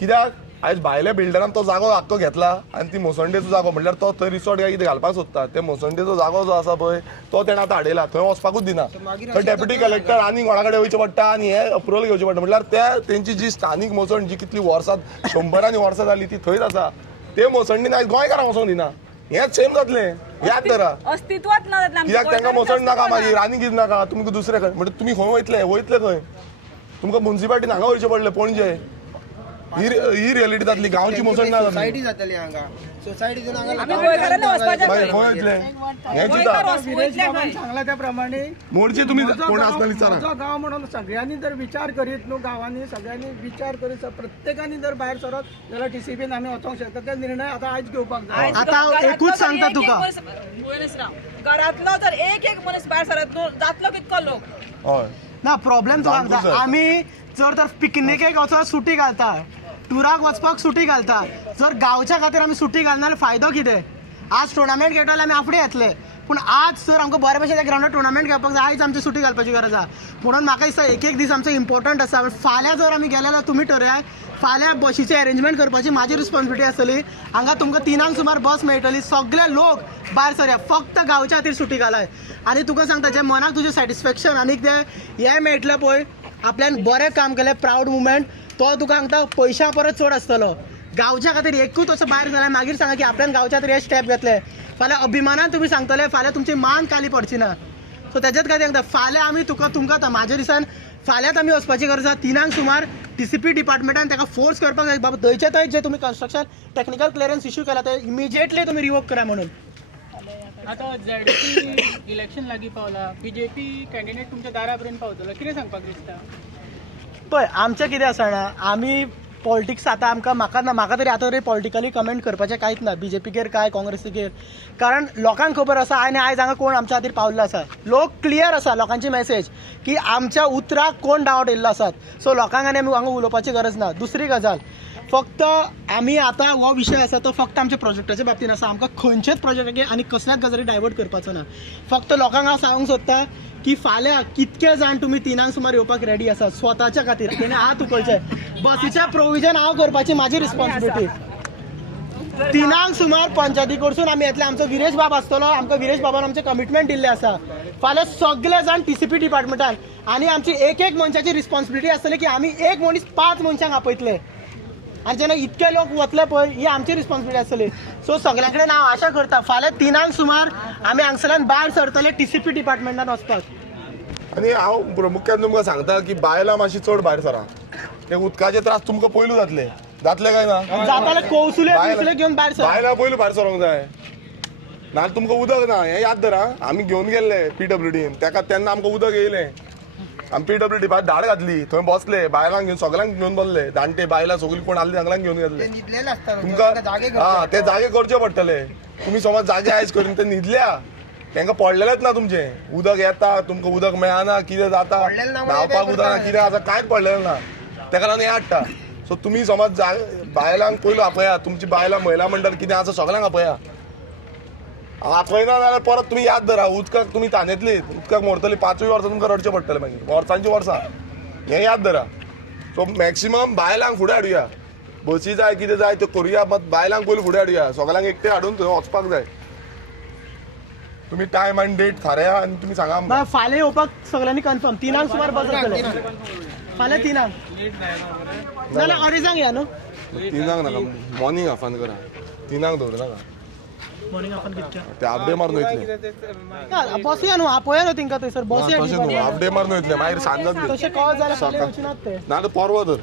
कित्याक आयज भायल्या बिल्डरान तो जागो आख्खो घेतला आनी ती मोसंडेचो जागो म्हणल्यार तो थंय रिसॉर्ट काय कितें घालपाक सोदता ते मोसंडेचो जागो जो आसा पळय तो तेणें आतां हाडयला थंय वचपाकूच दिना थंय डेप्युटी कलेक्टर आनी कोणा कडेन वयचें पडटा आनी हे अप्रुवल घेवचें पडटा म्हणल्यार तेंची जी स्थानीक मोसंड जी कितली वर्सां 100 वर्सां जाली ती थंयच आसा ते मोसंडीन आयज गोंयकारांक वचोंक दिना हेंच सेम जातलें याद करा अस्तित्वात ना कित्याक तांकां मोसंड नाका मागीर आनी कितें नाका तुमकां दुसरे खंय म्हणजे तुमी खंय वयतले खंय तुमकां म्युन्सिपाल्टीन हांगा वयचें पडलें पणजे ही रियलिटी जातली गांवची मोसंड ना सोसायटी जातली हांगा सोसायटीतून सांगला त्या प्रमाणे मोडचे तुम्ही कोण आसता विचारा जो गांव म्हणून सगळ्यांनी जर विचार करीत न्हू गांवांनी सगळ्यांनी विचार करीत प्रत्येकानी जर भायर सरत जाल्यार टीसीबीन आमी वचोंक शकता ते निर्णय आतां आयज घेवपाक जाय आतां एकूच सांगता तुका घरांतलो जर एक मनीस भायर सरत न्हू जातलो कितको लोक हय ना प्रॉब्लेम तो आमी जर तर पिकनिकेक वचोन सुटी घालता टुराक वचपाक सुटी घालता जर गांवच्या खातीर आमी सुटी घालना जाल्यार फायदो कितें आज टुर्नामेंट खेळटा जाल्यार आमी आपणे येतले पूण आज जर आमकां बरे भशेन त्या ग्रावंडार टुर्नामेंट खेळपाक जाय आयज आमची सुटी घालपाची गरज आसा म्हणून म्हाका दिसता एक दीस आमचो इम्पॉर्टंट आसा फाल्यां जर आमी गेले जाल्यार तुमी ठरया फाल्यां बशीचे अरेंजमेंट करपाची म्हाजी रिस्पॉन्सिबिलिटी आसतली हांगा तुमकां 3 सुमार बस मेळटली सगळे लोक भायर सरया फक्त गांवच्या खातीर सुटी घालाय आनी तुका सांगता जे मनाक तुजें सॅटिस्फॅक्शन आनी ते हें मेळटलें पळय आपल्यान बरें काम केलें प्रावड मुवमेंट तो तुका सांगता पयशां परत चड आसतलो गांवच्या खातीर एकूच असो भायर जाल्यार मागीर सांगा की आपल्यान गांवच्या खातीर हे स्टेप घेतले फाल्यां अभिमानान तुमी सांगतले फाल्यां तुमची मान काली पडची ना सो तेज्याच खातीर सांगता फाल्यां आमी तुमकां म्हाज्या दिसान फाल्यांच आमी वचपाची गरज आसा 3 सुमार टीसीपी डिपार्टमेंटान ताका फोर्स करपाक जाय बाबा थंयचे थंय जे तुमी कन्स्ट्रक्शन टेक्निकल क्लियरन्स इश्यू केला ते इमिजिएटली तुमी रिवोक करा म्हणून आता ZDP इलेक्शन लागीं पावला BJP कॅन्डिडेट तुमच्या दारा पर्यंत पावतलो कितें सांगपाक दिसता पळय आमचें कितें आसा जाणा आमी पॉलिटिक्स आतां आमकां म्हाका तरी आतां तरी पॉलिटिकली कमेंट करपाचें कांयच ना BJPचेर काय काँग्रेसीचेर कारण लोकांक खबर आसा आनी आयज हांगा कोण आमच्या खातीर पावल्लो आसा लोक क्लियर आसा लोकांची मेसेज की आमच्या उतराक कोण डावट येयल्लो आसात सो लोकांक आनी आमी हांगा उलोवपाची गरज ना दुसरी गजाल फक्त आमी आतां हो विशय आसा तो फक्त आमच्या प्रोजेक्टाच्या बाबतीन आसा. आमकां खंयचेच प्रोजेक्टाक आनी कसल्याच गजाली डायवर्ट करपाचो ना. फक्त लोकांक हांव सांगूंक सोदता की फाल्यां कितके जाण तुमी 3 सुमार येवपाक रेडी आसात स्वताच्या खातीर. तेणे हात उखलचे. बसीचें प्रोविजन हांव करपाची म्हाजी रिस्पॉन्सिबिलिटी. 3 सुमार पंचायती कडसून आमी येतले. आमचो विरेश बाब आसतलो. आमकां विरेश बाबान आमचें कमिटमेंट दिल्लें आसा. फाल्यां सगळे जाण TCP डिपार्टमेंटान आनी आमची एक मनशाची रिस्पॉन्सिबिलिटी आसतली की आमी एक मनीस 5 मनशांक आपयतले. आनी जेन्ना इतके लोक वतले पळय ही आमची रिस्पॉन्सिबिलिटी आसतली. सो सगळ्यां कडेन हांव आशा करता फाल्यां 3 सुमार आमी हांगसरल्यान भायर सरतले TCP डिपार्टमेंटान वचपाक. आनी हांव प्रामुख्यान तुमकां सांगता की बायलां मातशी चड भायर सरा. ते उदकाचे त्रास तुमकां पयलू जातले काय ना? जाताले कौसुले घेवन भायर सर. बायलां पयलू भायर सरोंक जाय. नाल्यार तुमकां उदक ना हें याद धरा. आमी घेवन गेल्ले PWDन तेन्ना आमकां उदक येयलें. आमी PWD भायर धाड घातली. थंय बसले बायलांक घेवन सगळ्यांक घेवन बसले. जाणटे बायलां सगळीं कोण आसली सगळ्यांक घेवन गेले. तुमकां ते जागे करचे पडटले. तुमी समज जागे आयज करून ते न्हिदल्या तांकां पडलेलेच ना तुमचें. उदक येता तुमकां उदक मेळना कितें जाता न्हावपाक उदक ना कितें आसा कांयच पडलेलें ना. तेका लागून हें हाडटा. सो तुमी समज बायलांक पयलू आपया. तुमची बायलां महिला मंडळ कितें आसा सगळ्यांक आपया. आपयना जाल्यार परत तुमी याद धरा उदकाक तुमी तांदयतली उदकाक मरतली 5 वर्सां तुमकां रडचें पडटलें मागीर वर्सांची वर्सां. हें याद धरा. सो मॅक्सिमम बायलांक फुडें हाडुया. बसी जाय कितें जाय त्यो करुया मात बायलांक पयलीं फुडें हाडुया. सगळ्यांक एकटे हाडून थंय वचपाक जाय. तुमी टायम आनी डेट थाराया आनी तुमी सांगा आमकां. फाल्यां येवपाक सगळ्यांनी कन्फर्म 3 सुमार बस जातले. फाल्यां 3 जाल्यार 2:30 या न्हू. 3 नाका मॉर्निंग हाफान करा. 3 दवरू नाका. मॉर्निंग आपण कितक्या ते हाफ डे मारून वयतले. बसया न्हू आपया न्हू तिंका थंयसर बसया. तशें न्हू हाफ डे मारून वयतले मागीर सांजातले. तशें कळत जाल्यार फाल्यां येवचे नात ते. ना तर परवा धर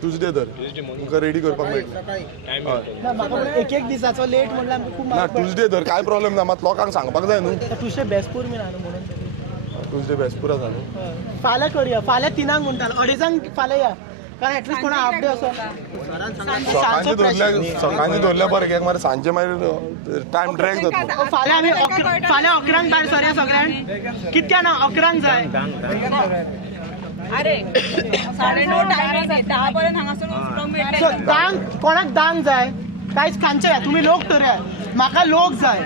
ट्युजडे धर तुमकां रेडी करपाक मेळटलें. ना म्हाका एक दिसाचो लेट म्हणल्यार आमकां खूब ना म्हारग ट्युजडे धर कांय प्रॉब्लेम ना मात लोकांक सांगपाक जाय न्हू. तुजे बेसपूर बी ना न्हू म्हणून. ट्युजडे बेसपूर आसा न्हू. फाल्यां करुया. फाल्यां 3 म्हणटालो 2:30 फाल्यां या. कारण एटलीस्ट कोणा हाफ डे असो. सकाळी धरल्या बरें कित्याक मरे सांजे मागीर टायम ड्रॅग जाता. फाल्यां आमी फाल्यां 11 भायर सरया सगळ्यांक. कितक्या ना 11 जाय. अरे 9:30 टायमिंग 10 पर्यंत हांगासर सो दांग कोणाक दांग जाय कांयच खांचे या तुमी लोक ठरया. म्हाका लोक जाय.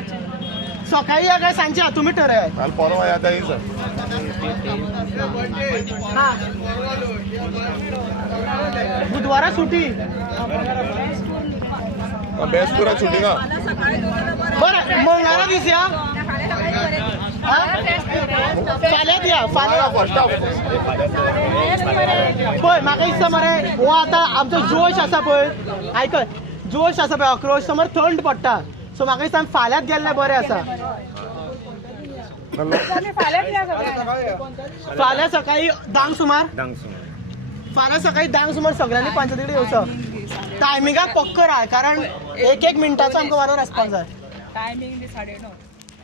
सकाळी या काय सांजे या तुमी ठरया. काल परवा या त्या दिसा बुधवारा सुटी. बेसपुराक सुटी ना. बरं मंगळारा दीस या. फाल्यां या फाल्यां. पळय म्हाका दिसता मरे हो आतां आमचो जोश आसा पळय आयकय जोश आसा पळय आक्रोश समोर थंड पडटा. सो म्हाका दिसता फाल्यांच गेल्लें बरें आसा. फाल्यां सकाळी 10 सुमार. फाल्यां सकाळी 10 सुमार सगळ्यांनी पंचायतीकडे येवचो. टायमिंगाक पक्क राय कारण एक मिनटाचो आमकां वारो आसपाक जाय. टायमिंग 9:30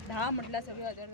10 म्हटल्यार सगळी हजर